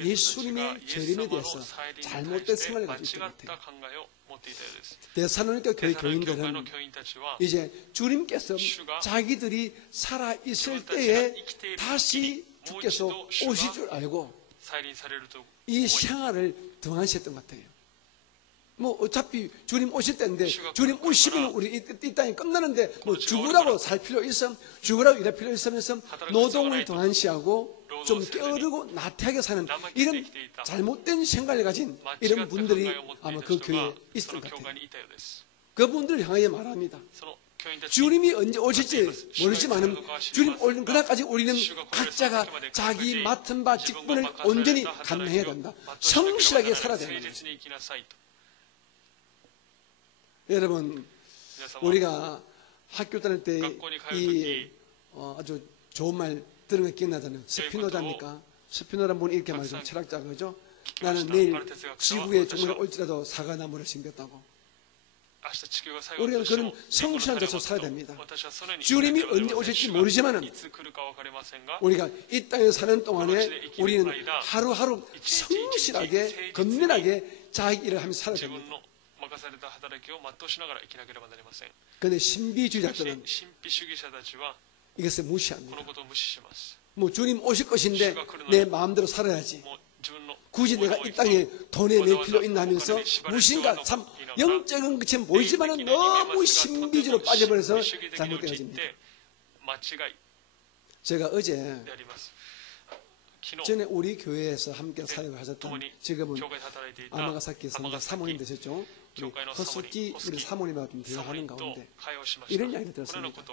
예수님의 재림에 대해서 잘못된 생각을 가지고 있던 것 같아요. 데살로니가 교회 교인들은 이제 주님께서 자기들이 살아있을 때에 다시 주께서 오실 줄 알고 이 생활을 등한시했던 것 같아요. 뭐 어차피 주님 오실 때인데 주님 오시면 우리 이 땅이 끝나는데 뭐 죽으라고 살 필요 있음, 죽으라고 일할 필요 있으면서 노동을 등한시하고 좀 게으르고 나태하게 사는 이런 잘못된 생각을 가진 이런 분들이 아마 그 교회에 있을 것 같아요. 그분들을 향하여 말합니다. 주님이 언제 오실지 모르지만 주님 오는 그날까지 우리는 각자가 자기 맡은 바 직분을 온전히 감당해야 된다. 성실하게 살아야 된다. 여러분, 우리가 학교 다닐 때 이 아주 좋은 말 들은 거 기억나잖아요. 스피노자입니까? 스피노라는 분이 이렇게 말하죠. 철학자가 그죠? 나는 내일 지구에 종말이 올지라도 사과나무를 심겼다고. 우리가 그런 성실한 자로 살아야 됩니다. 주님이 언제 오실지 모르지만 우리가 이 땅에 사는 동안에 우리는 하루하루 성실하게 건면하게 자기 일을 하면서 살아야 됩니다. 그런데 신비주의자들은 이것을 무시합니다. 뭐 주님 오실 것인데 내 마음대로 살아야지. 굳이 내가 이 땅에 돈에 낼 필요 있나 하면서 무신가 참 영적인 것처럼 보이지만 너무 신비주의로 빠져버려서 잘못된 것입니다. 제가 어제 전에 우리 교회에서 함께 사역을 하셨던 지금은 아마가사키 선교 사모님 되셨죠. 허스키 우리 사모님하고 좀 대화하는 가운데 이런 이야기를 들었습니다.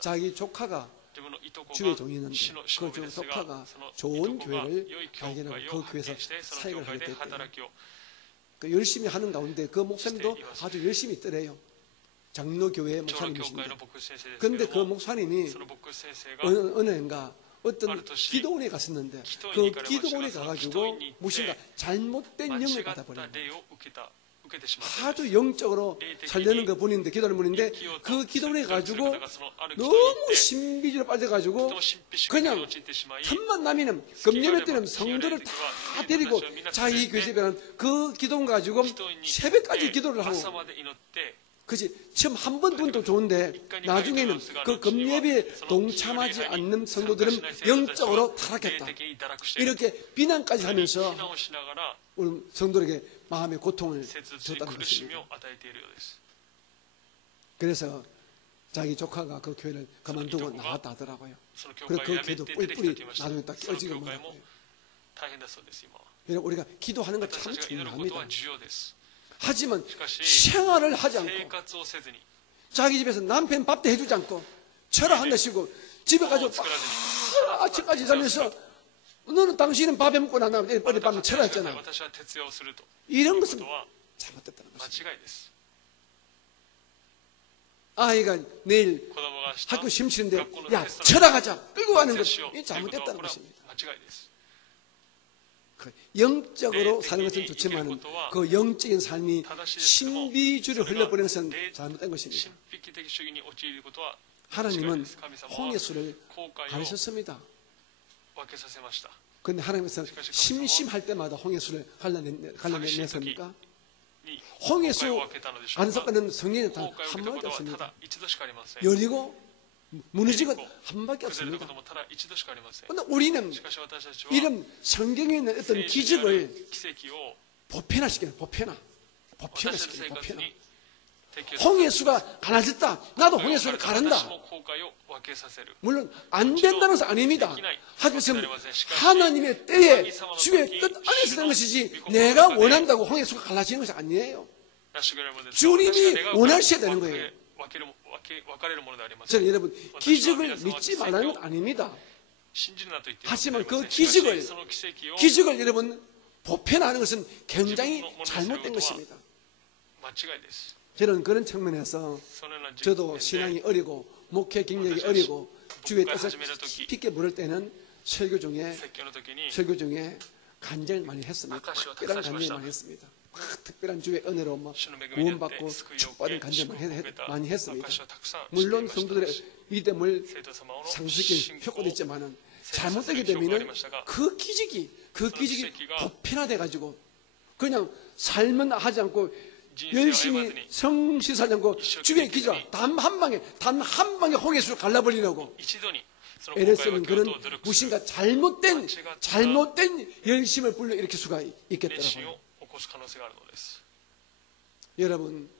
자기 조카가 주의 종이었는데 그 조카가 좋은 교회를 발견하고 그 교회에서 사역을 하게 됐대요. 그 열심히 하는 가운데 그 목사님도 아주 열심히 있더래요. 장로교회 목사님이십니다. 그런데 그 목사님이 어느 해인가 어떤 기도원에 갔었는데 그 기도원에 가가지고 무엇인가 잘못된 영을 받아버린 거예요. 아주 영적으로 살려는 거 분인데 기도하는 분인데 그 기도원에 가지고 너무 신비주의로 빠져가지고 그냥 틈만 나면은 금요일 때는 성도를 다 데리고 자기 교집에는 그 기도원 가지고 새벽까지 기도를 하고 그치 처음 한 번 분도 좋은데 나중에는 그 금예배에 동참하지 않는 성도들은 영적으로 타락했다. 이렇게 비난까지 하면서 우리 성도에게 마음의 고통을 줬다는 것입니다. 그래서 자기 조카가 그 교회를 그만두고 나왔다 하더라고요. 그래서 그 교회도 뿔뿔이 나중에 딱 깨지고 말았고요. 우리가 기도하는 것 참 중요합니다. 하지만 생활을 하지 않고 자기 집에서 남편 밥도 해주지 않고 철학한다시고 집에 가지고 아침까지 자면서 너는 당신은 밥에 먹고 난 다음에 어디 밤에 철학했잖아. 이런 것은 잘못됐다는 것입니다. 아이가 내일 학교 시험 치는데 야 철학하자 끌고 가는 것이 잘못됐다는 것입니다. 영적으로 사는 것은 좋지만 그 영적인 삶이 신비주의를 흘려버리는 것은 잘못된 것입니다. 하나님은 홍해수를 가르쳤습니다. 그런데 하나님께서 심심할 때마다 홍해수를 갈라내셨습니까? 홍해수 안석하는 성경에 단 한 번밖에 없습니다. 열리고 무너지고 한 밖에 없습니다. 그런데 우리는 이런 성경에 있는 어떤 기적을 보편화시켜요. 보편화. 홍해수가 갈라졌다. 나도 홍해수를 가른다. 물론 안 된다는 것은 아닙니다. 하지만 하나님의 때에 주의 뜻 안에서 된 것이지 내가 원한다고 홍해수가 갈라지는 것이 아니에요. 주님이 원하셔야 되는 거예요. 저는 여러분 기적을 믿지 말라는 건 아닙니다. 하지만 그 기적을 여러분 보편화하는 것은 굉장히 잘못된 것입니다. 저는 그런 측면에서 저도 신앙이 어리고 목회 경력이 어리고 주의 뜻을 깊이 있게 물을 때는 설교 중에 간증을 많이 했습니다. 특별한 간증을 많이 했습니다. 특별한 주의 은혜로 구원받고 축복받은 간증을 많이 했습니다. 물론 성도들의 믿음을 상승시키는 효과도 있지만 잘못되게 되면 그 기적이 보편화돼 가지고 그냥 삶은 하지 않고 열심히 성실히 살지 않고 주의 기적 단 한 방에 홍해수를 갈라버리려고 에레스는 그런 무신가 잘못된 열심을 불러일으킬 수가 있겠더라고요. 여러분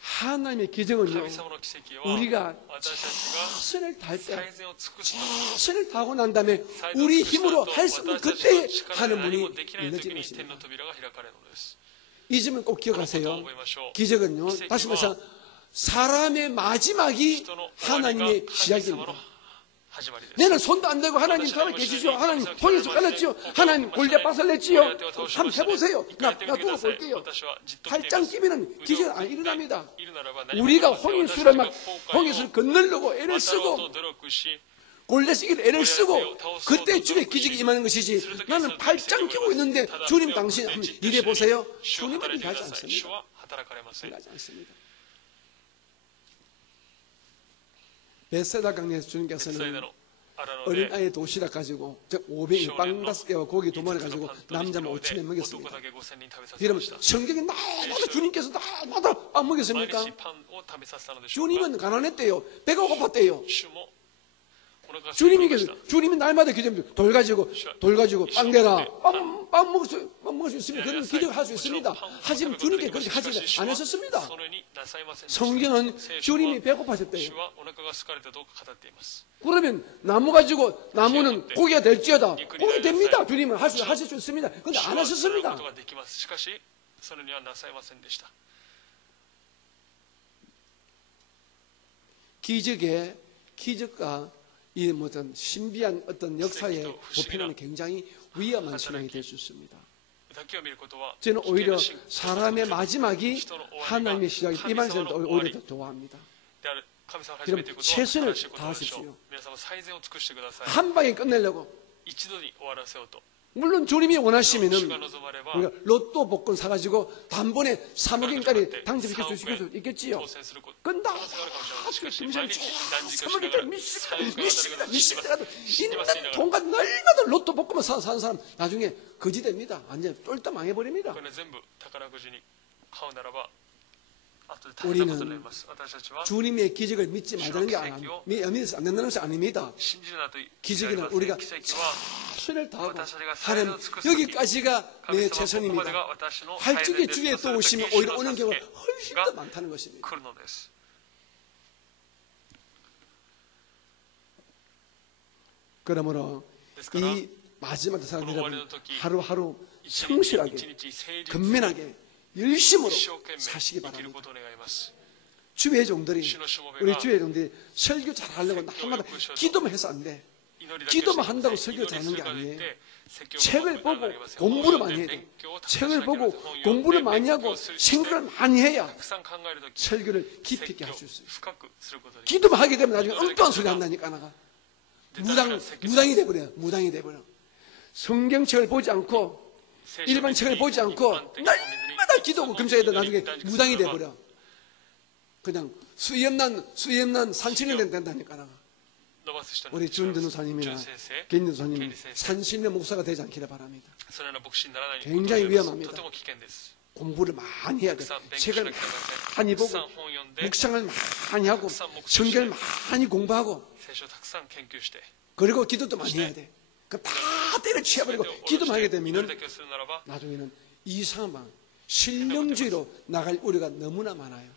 하나님의 기적은요, 神様の奇跡は 우리가 私たちが 최선을 다할 때, 最善を尽くす 최선을 다하고 난 다음에 우리 힘으로 할 수 없는 그때 하는 문이 できない時 열려지는 に天 것입니다. の扉が開かれるのです。 이 점을 꼭 このことを 기억하세요. 覚えましょう。 기적은요, 다시 말해서 사람의 마지막이 人の終わりが 하나님의 神様 시작입니다. の始まりです。 내는 손도 안 대고 하나님 살아계시죠. 하나님 홍해에서 갈랐지요. 하나님 골리앗 박살냈지요. 한번 해보세요. 나 두고 볼게요. 팔짱 끼면은 기적은 안 일어납니다. 우리가 홍해수를 막 홍해수를 건너려고 애를 쓰고 골리앗 이길 애를 쓰고 그때 주의 기적이 임하는 것이지. 나는 팔짱 끼고 있는데 주님 당신 한번 일해 보세요. 주님은 일하지 않습니다. 일하지 않습니다. 베세다 강에서 주님께서는 어린아이 도시락 가지고 500인 빵 5개와 고기 2마리 가지고 남자만 5,000명 먹였습니다. 여러분 성경에 나마다 주님께서 나마다 빵 먹였습니까? 주님은 가난했대요. 배가 고팠대요. 주님이 날마다 기도합니다. 돌 가지고 빵 대라. 빵 먹을 수 있습니다. 그런 기적을 할 수 있습니다. 하지만 주님께 그렇게 하지 않으셨습니다. 성경은 주님이 배고파셨대요. 그러면 나무 가지고 나무는 고기가 될지어다. 고기 됩니다. 주님은 하실 수 있습니다. 그런데 안 하셨습니다. 기적과 이 어떤 신비한 어떤 역사의 보편은 굉장히 위험한 신앙이 될 수 있습니다. 저는 오히려 사람의 마지막이 하나님의 시작이 이 말씀을 오히려 더 좋아합니다. 여러분 최선을 다하십시오. 한 방에 끝내려고. 물론 주님이 원하시면은 우리가 로또 복권 사가지고 단번에 3억엔까지 당첨시켜 주실 수 있겠지요. 그건 다 미십니다. 있는 돈과 넓어도 로또 복권만 사는 사람 나중에 거지 됩니다. 완전 쫄딱 망해버립니다. 우리는 주님의 기적을 믿지 말자는 게 아닙니다. 믿어서 안 된다는 것이 아닙니다. 기적이란 우리가 최선을 다하고 하나님 여기까지가 내 최선입니다. 할 적에 주에 또 오시면 오히려 오는 경우가 훨씬 더 많다는 것입니다. 그러므로 이 마지막 사랑 여러분 하루하루 성실하게 근면하게 열심으로 사시기 바랍니다. 주의 종들이 우리 주의 종들이 설교 잘하려고 날마다 기도만 해서 안 돼. 기도만 한다고 설교 잘하는 게 아니에요. 책을 보고 공부를 많이 해야 돼. 책을 보고 공부를 많이 하고 생각을 많이 해야 설교를 깊이 있게 할 수 있어요. 기도만 하게 되면 나중에 엉뚱한 소리 한다니까 나가. 무당이 돼버려요. 무당이 돼버려. 성경책을 보지 않고 일반 책을 보지 않고 날마다 기도하고 금식해도 나중에 무당이 돼버려. 그냥 수위 없는 산신이 된다니까 나가. 우리 준전우사님이나 김전우사님이 산신의 목사가 되지 않기를 바랍니다. 굉장히 위험합니다. 공부를 많이 해야 돼. 책을 많이 보고 묵상을 많이 하고 성경을 많이 공부하고 그리고 기도도 많이 해야 돼. 그 다 때려치워버리고 기도만 하게 되면 나중에는 이상한 신령주의로 나갈 우리가 너무나 많아요.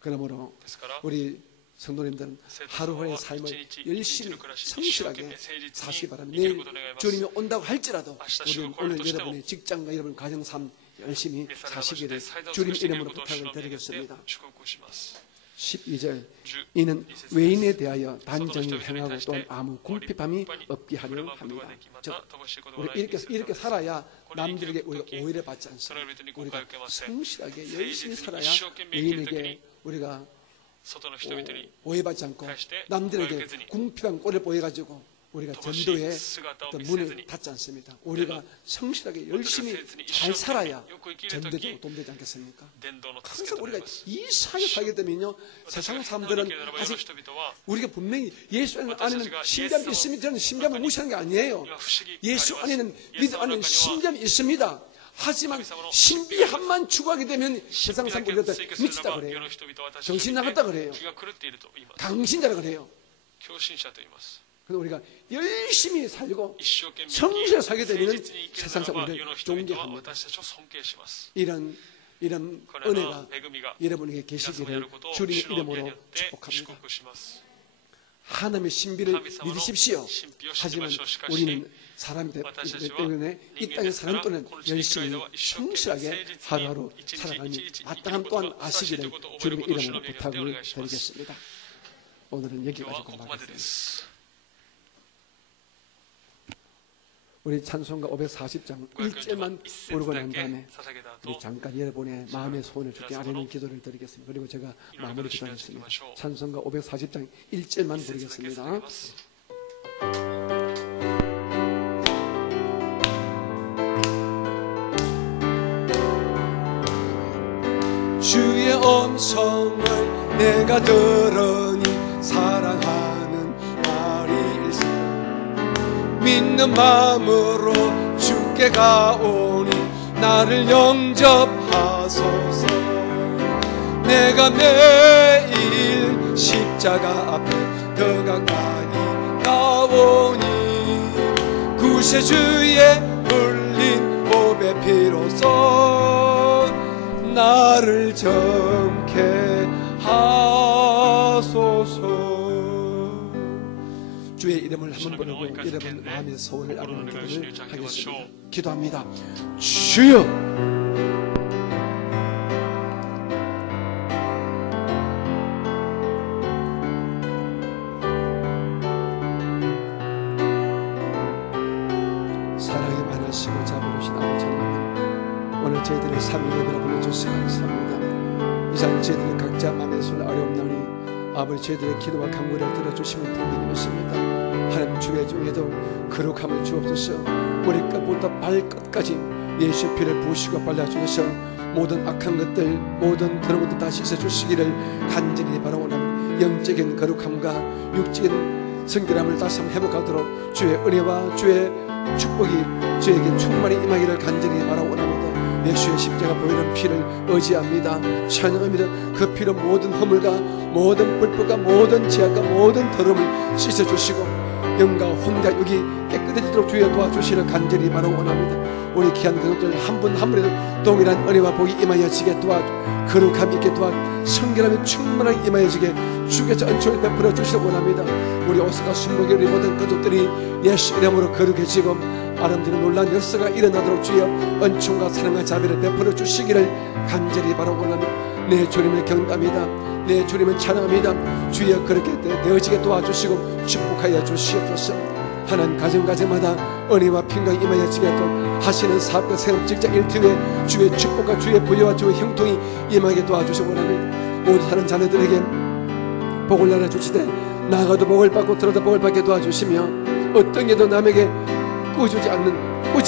그러므로 우리 성도님들은 하루하루의 삶을 열심히 성실하게 사시기 바랍니다. 내일 주님이 온다고 할지라도 우리는 오늘 여러분의 직장과 여러분 가정삶 열심히 사시기를 주님 이름으로 부탁을 드리겠습니다. 12절 이는 외인에 대하여 단정히 행하고 또한 아무 궁핍함이 없게 하려 합니다. 즉 우리 이렇게 살아야 남들에게 우리가 오해를 받지 않습니다. 우리가 성실하게 열심히 살아야 외인에게 우리가 오해받지 않고 남들에게 궁핍한 꼴을 보여가지고 우리가 전도의 어떤 문을 닫지 않습니다. 우리가 성실하게 열심히 잘 살아야 전도도 도움되지 않겠습니까? 항상 우리가 이상하게 살게 되면요 세상 사람들은 아직 우리가 분명히 예수 안에는 신비함이 있습니다. 저는 신비함을 무시하는 게 아니에요. 예수 안에는 믿음 안에는 신비함이 있습니다. 하지만 신비함만 추구하게 되면 세상 사람들이 미치다 그래요. 정신 나갔다 그래요. 강신자라 그래요. 그래서 우리가 열심히 살고 성실하게 살게 되면 세상 사람들을 존경합니다. 이런 이런 은혜가 여러분에게 계시기를 주님의 이름으로 축복합니다. 하나님의 신비를 믿으십시오. 하지만 우리는 사람이기 때문에 이 땅에 사는 동안 열심히 성실하게 하루하루 살아가니 마땅함 또한 아시기를 주님의 이름으로 부탁을 드리겠습니다. 오늘은 여기까지 공부하겠습니다. 우리 찬송가 540장 1절만 부르고 난 다음에 우리 잠깐 여러분의 마음의 소원을 주께 아뢰는 기도를 드리겠습니다. 그리고 제가 마무리 기도하겠습니다. 찬송가 540장 1절만 부르겠습니다. 주의 음성을 내가 들으니 사랑하는 말일세. 믿는 마음으로 주께 가오니 나를 영접하소서. 내가 매일 십자가 앞에 더 가까이 가오니 구세주의 흘린 보배 피로써 나를 정케 하소서. 주의 이름을 한번 부르고 여러분 마음의 소원을 아뢰는 기도를 하겠습니다. 기도합니다. 주여, 사랑이 많으시고 자비로우신 아버지 하나님, 오늘 저희들의 삶을 예배로 불러주셔서 감사합니다. 이상 저희들의 각자 마음의 소원을 아뢰옵나니 아버지 저희들의 기도와 간구를 들어주시면 분명히 믿습니다. 하나님 주의 중에도 거룩함을 주옵소서. 머리끝부터 발끝까지 예수의 피를 부으시고 발라주셔서 모든 악한 것들, 모든 더러운 것들 다 씻어주시기를 간절히 바라오는 영적인 거룩함과 육적인 성결함을 다시 한번 회복하도록 주의 은혜와 주의 축복이 저에게 충만히 임하기를 간절히 바라오랍니다. 예수의 십자가 보이는 피를 의지합니다. 찬양합니다. 그 피로 모든 허물과 모든 불법과 모든 죄악과 모든 더러움을 씻어주시고 영과 혼과 육이 깨끗해지도록 주여 도와주시를 간절히 바라옵나이다. 우리 귀한 가족들 한 분 한 분에도 동일한 은혜와 복이 임하여지게 도와, 거룩함 있게 도와, 성결함이 충만하게 임하여지게 주께서 은총을 베풀어 주시기 원합니다. 우리 오스카 순복의 우리 모든 가족들이 예수 이름으로 거룩해지고 아름다운 놀라운 역사가 일어나도록 주여 은총과 사랑과 자비를 베풀어 주시기를 간절히 바라옵나이다. 내 주님을 경배합니다. 내 주님을 찬양합니다. 주여 그렇게 되어지게 도와주시고 축복하여 주시옵소서. 하나님 가정마다 은혜와 평강이 임하여지게 또 하시는 사업과 생업 직장 일터에 주의 축복과 주의 부여와 주의 형통이 임하게 도와주시기 원합니다. 모두 사는 자녀들에게 복을 나눠주시되 나가도 복을 받고 들어도 복을 받게 도와주시며 어떤 게도 남에게 꾸지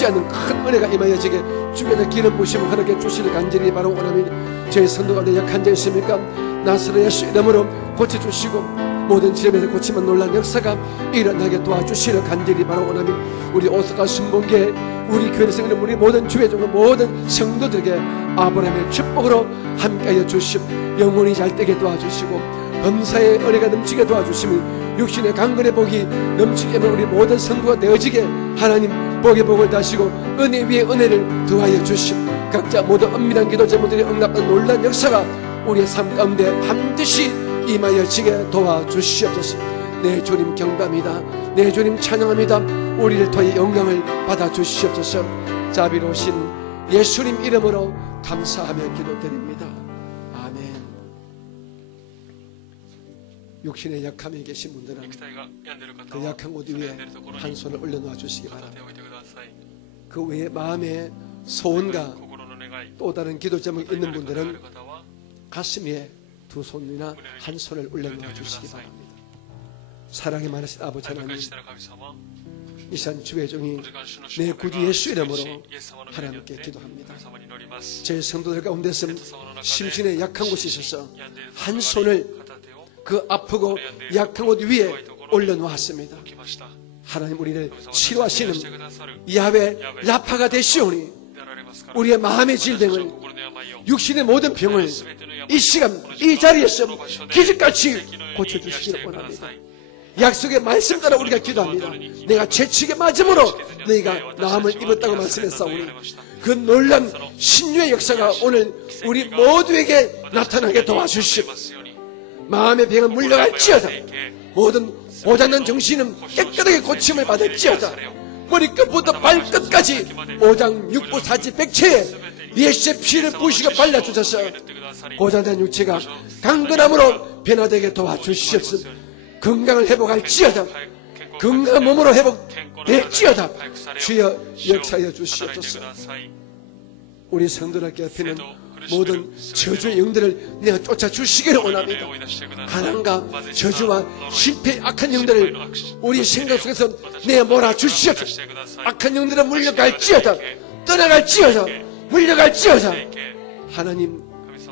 않는 큰 은혜가 임하여지게 주께서 기름 부심을 허락해 주시를 간절히 바라고 원합니다. 제 성도 가운데 약한 자 있습니까? 나사렛 예수 이름으로 고쳐주시고 모든 질병에서 고치면 놀란 역사가 일어나게 도와주시를 간절히 바라고 원합니다. 우리 오스카 순복의 우리 교회에서 우리 모든 주회종과 모든 성도들에게 아브라함의 축복으로 함께하여 주시고 영혼이 잘 되게 도와주시고 범사의 은혜가 넘치게 도와주시면 육신의 강건의 복이 넘치게 하면 우리 모든 성도가 되어지게 하나님 복의 복을 다시고 은혜 위에 은혜를 더하여 주시고 각자 모두 은밀한 기도 제목들이 응답하는 놀라운 역사가 우리의 삶 가운데 반드시 임하여지게 도와주시옵소서. 내 주님 경배합니다. 내 주님 찬양합니다. 우리를 통해 영광을 받아주시옵소서. 자비로우신 예수님 이름으로 감사하며 기도드립니다. 아멘. 육신의 약함에 계신 분들은 그 약한 곳 위에 한 손을 올려놓아 주시기 바랍니다. 그 외에 마음의 소원과 또 다른 기도 제목이 있는 분들은 가슴 위에 두 손이나 한 손을 올려놓아 주시기 바랍니다. 사랑이 많으신 아버지 하나님, 이 시간 주의 종이 내 구주 예수 이름으로 하나님께 기도합니다. 제 성도들 가운데서 심신에 약한 곳이 있어서 한 손을 그 아프고 약한 곳 위에 올려놓았습니다. 하나님 우리를 치료하시는 야훼 라파가 되시오니 우리의 마음의 질병을, 육신의 모든 병을 이 시간 이 자리에서 기적같이 고쳐주시기를 원합니다. 약속의 말씀 따라 우리가 기도합니다. 내가 채찍에 맞음으로 너희가 나음을 입었다고 말씀했사오니 그 놀란 신유의 역사가 오늘 우리 모두에게 나타나게 도와주시오. 마음의 병은 물러갈지어다. 모든 오장난 정신은 깨끗하게 고침을 받을지어다. 머리끝부터 발끝까지 오장육부 사지 백체에 예수의 피를 부으시고 발라주셔서 고장난 육체가 강건함으로 변화되게 도와주시옵소서. 건강을 회복할지어다. 건강한 몸으로 회복될지어다. 주여 역사하여 주시옵소서. 우리 성도들 곁에는 모든 저주의 영들을 내가 쫓아주시기를 원합니다. 가난과 저주와 실패 악한 영들을 우리 생각 속에서 내가 몰아주시옵소서. 악한 영들은 물려갈지어다. 떠나갈지어다. 물려갈지어다. 하나님,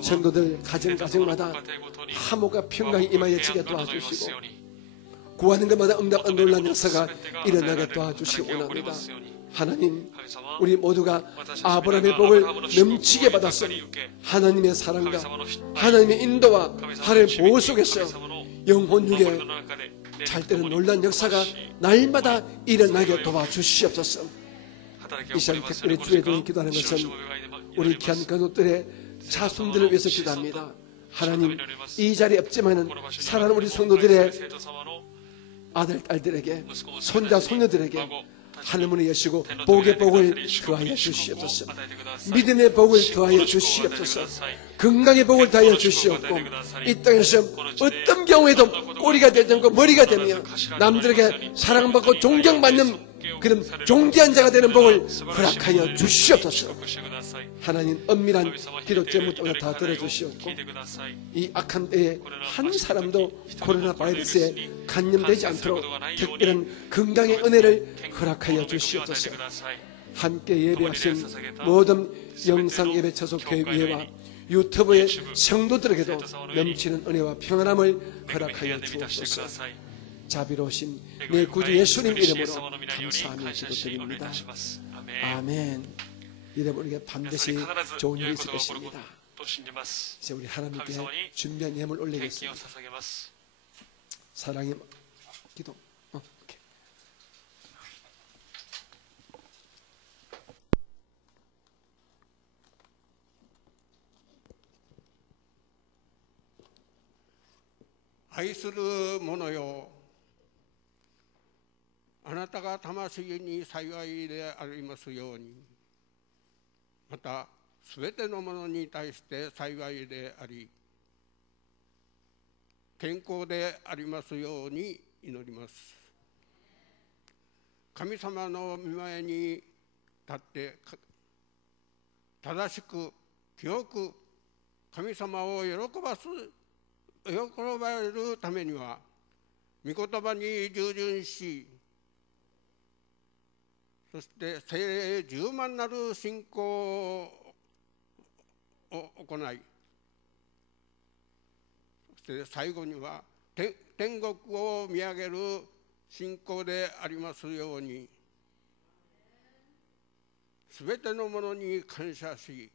성도들 가정마다 화목과 평강이 임하여지게 도와주시고 구하는 것마다 응답한 놀라운 역사가 일어나게 도와주시기 원합니다. 하나님, 우리 모두가 아브라함의 복을 넘치게 받았어. 하나님의 사랑과 하나님의 인도와 하나님의 보호 속에서 영혼 육에 잘 때는 놀라운 역사가 날마다 일어나게 도와주시옵소서. 이 시간 특별히 주의 종이 기도하는 것은 우리 귀한 가족들의 자손들을 위해서 기도합니다. 하나님, 이 자리에 없지만은 사랑하는 우리 성도들의 아들, 딸들에게, 손자, 손녀들에게 하늘문을 여시고 복의 복을 더하여 주시옵소서. 믿음의 복을 더하여 주시옵소서. 건강의 복을 더하여 주시옵고 이 땅에서 어떤 경우에도 꼬리가 되지 않고 머리가 되며 남들에게 사랑받고 존경받는 그런 존귀한 자가 되는 복을 허락하여 주시옵소서. 하나님, 엄밀한 기도 제목을 다 들어주시옵고 이 악한 때에 한 사람도 코로나 바이러스에 감염되지 않도록 특별한 건강의 은혜를 허락하여 주시옵소서. 함께 예배하신 모든 영상 예배 처속 교회와 유튜브의 성도들에게도 넘치는 은혜와 평안함을 허락하여 주옵소서. 자비로우신 내 구주 예수님 이름으로 감사하며 기도드립니다. 아멘. 이러면 우리가 반드시 좋은 일이 있을 것입니다. 이제 우리 하나님께 준비한 예물 올리겠습니다. 사랑의 기도.愛する者よ、あなたが魂に幸いでありますように、またすべてのものに対して幸いであり健康でありますように祈ります。神様の御前に立って正しく清く神様を喜ばれるためには御言葉に従順し、そして精霊充満なる信仰を行い、そして最後には天国を見上げる信仰でありますように、すべてのものに感謝し、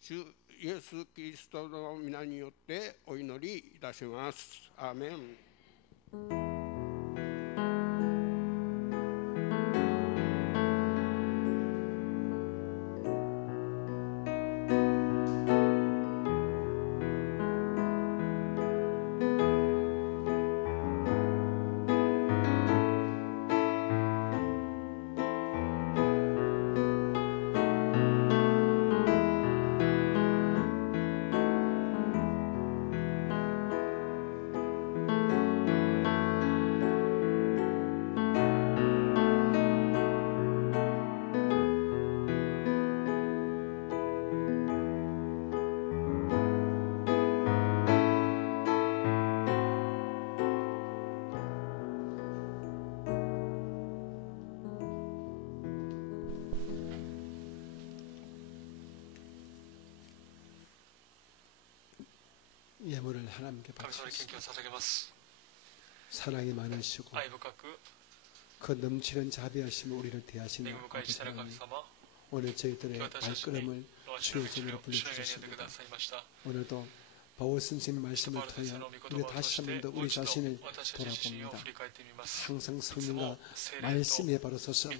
主イエス・キリストの皆によってお祈りいたします。アーメン。예물을 하나님께 바치겠습니다. 사랑이 많으시고 그 넘치는 자비하심으로 우리를 대하시는 아버지 하나님, 오늘 저희들의 발걸음을 주의 전으로 불러주셨습니다. 오늘도 바울 선생님 말씀을 통하여 우리 다시 한 번 더 우리 자신을 돌아봅니다. 항상 성령과 말씀에 바로 서서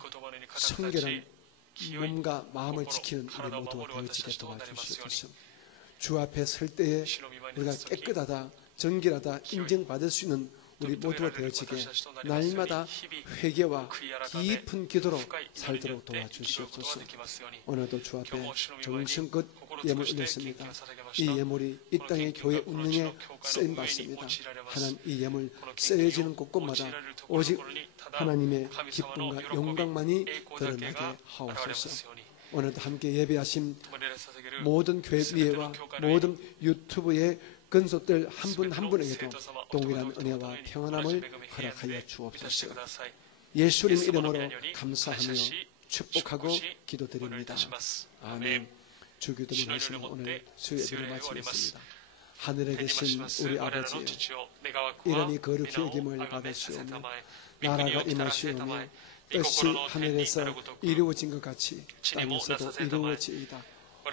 성결한 몸과 마음을 지키는 우리 모두가 되어지게 도와주시옵소서. 주 앞에 설 때에 우리가 깨끗하다, 정결하다 인정받을 수 있는 우리 모두가 되어지게 날마다 회개와 깊은 기도로 살도록 도와주시옵소서. 오늘도 주 앞에 정성껏 예물 올렸습니다. 이 예물이 이 땅의 교회 운영에 쓰임받습니다. 하나님, 이 예물 쓰여지는 곳곳마다 오직 하나님의 기쁨과 영광만이 드러나게 하옵소서. 오늘도 함께 예배하신 모든 교회 위에와 모든 유튜브의 근속들 한 분 한 분에게도 동일한 은혜와 평안함을 허락하여 주옵소서. 예수님 이름으로 감사하며 축복하고 기도드립니다. 아멘. 주기도문 하시는 오늘 수요예배를 마치겠습니다. 하늘에 계신 우리 아버지여, 이름이 거룩히 여김을 받으시오며 나라가 임하시오며 뜻이 하늘에서 이루어진 것 같이 땅에서도 이루어지이다.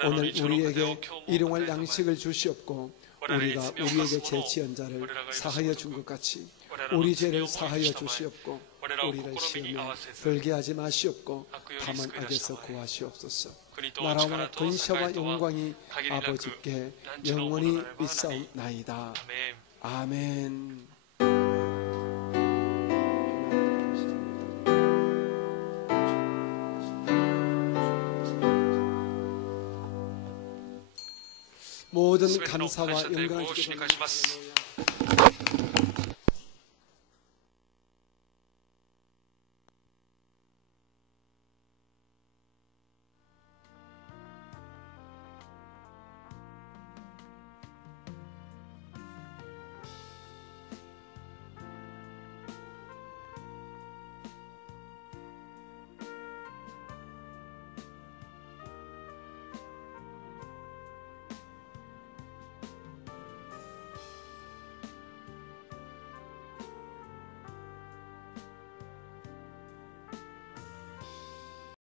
오늘 우리에게 일용할 양식을 주시옵고 우리가 우리에게 죄지은 자를 사하여 준 것 같이 우리 죄를 사하여 주시옵고 우리를 시험에 들게 하지 마시옵고 다만 악에서 구하시옵소서. 나라와 권세와 영광이 아버지께 영원히 있사옵나이다. 아멘. 모든 감사와 영광을 주시옵소서.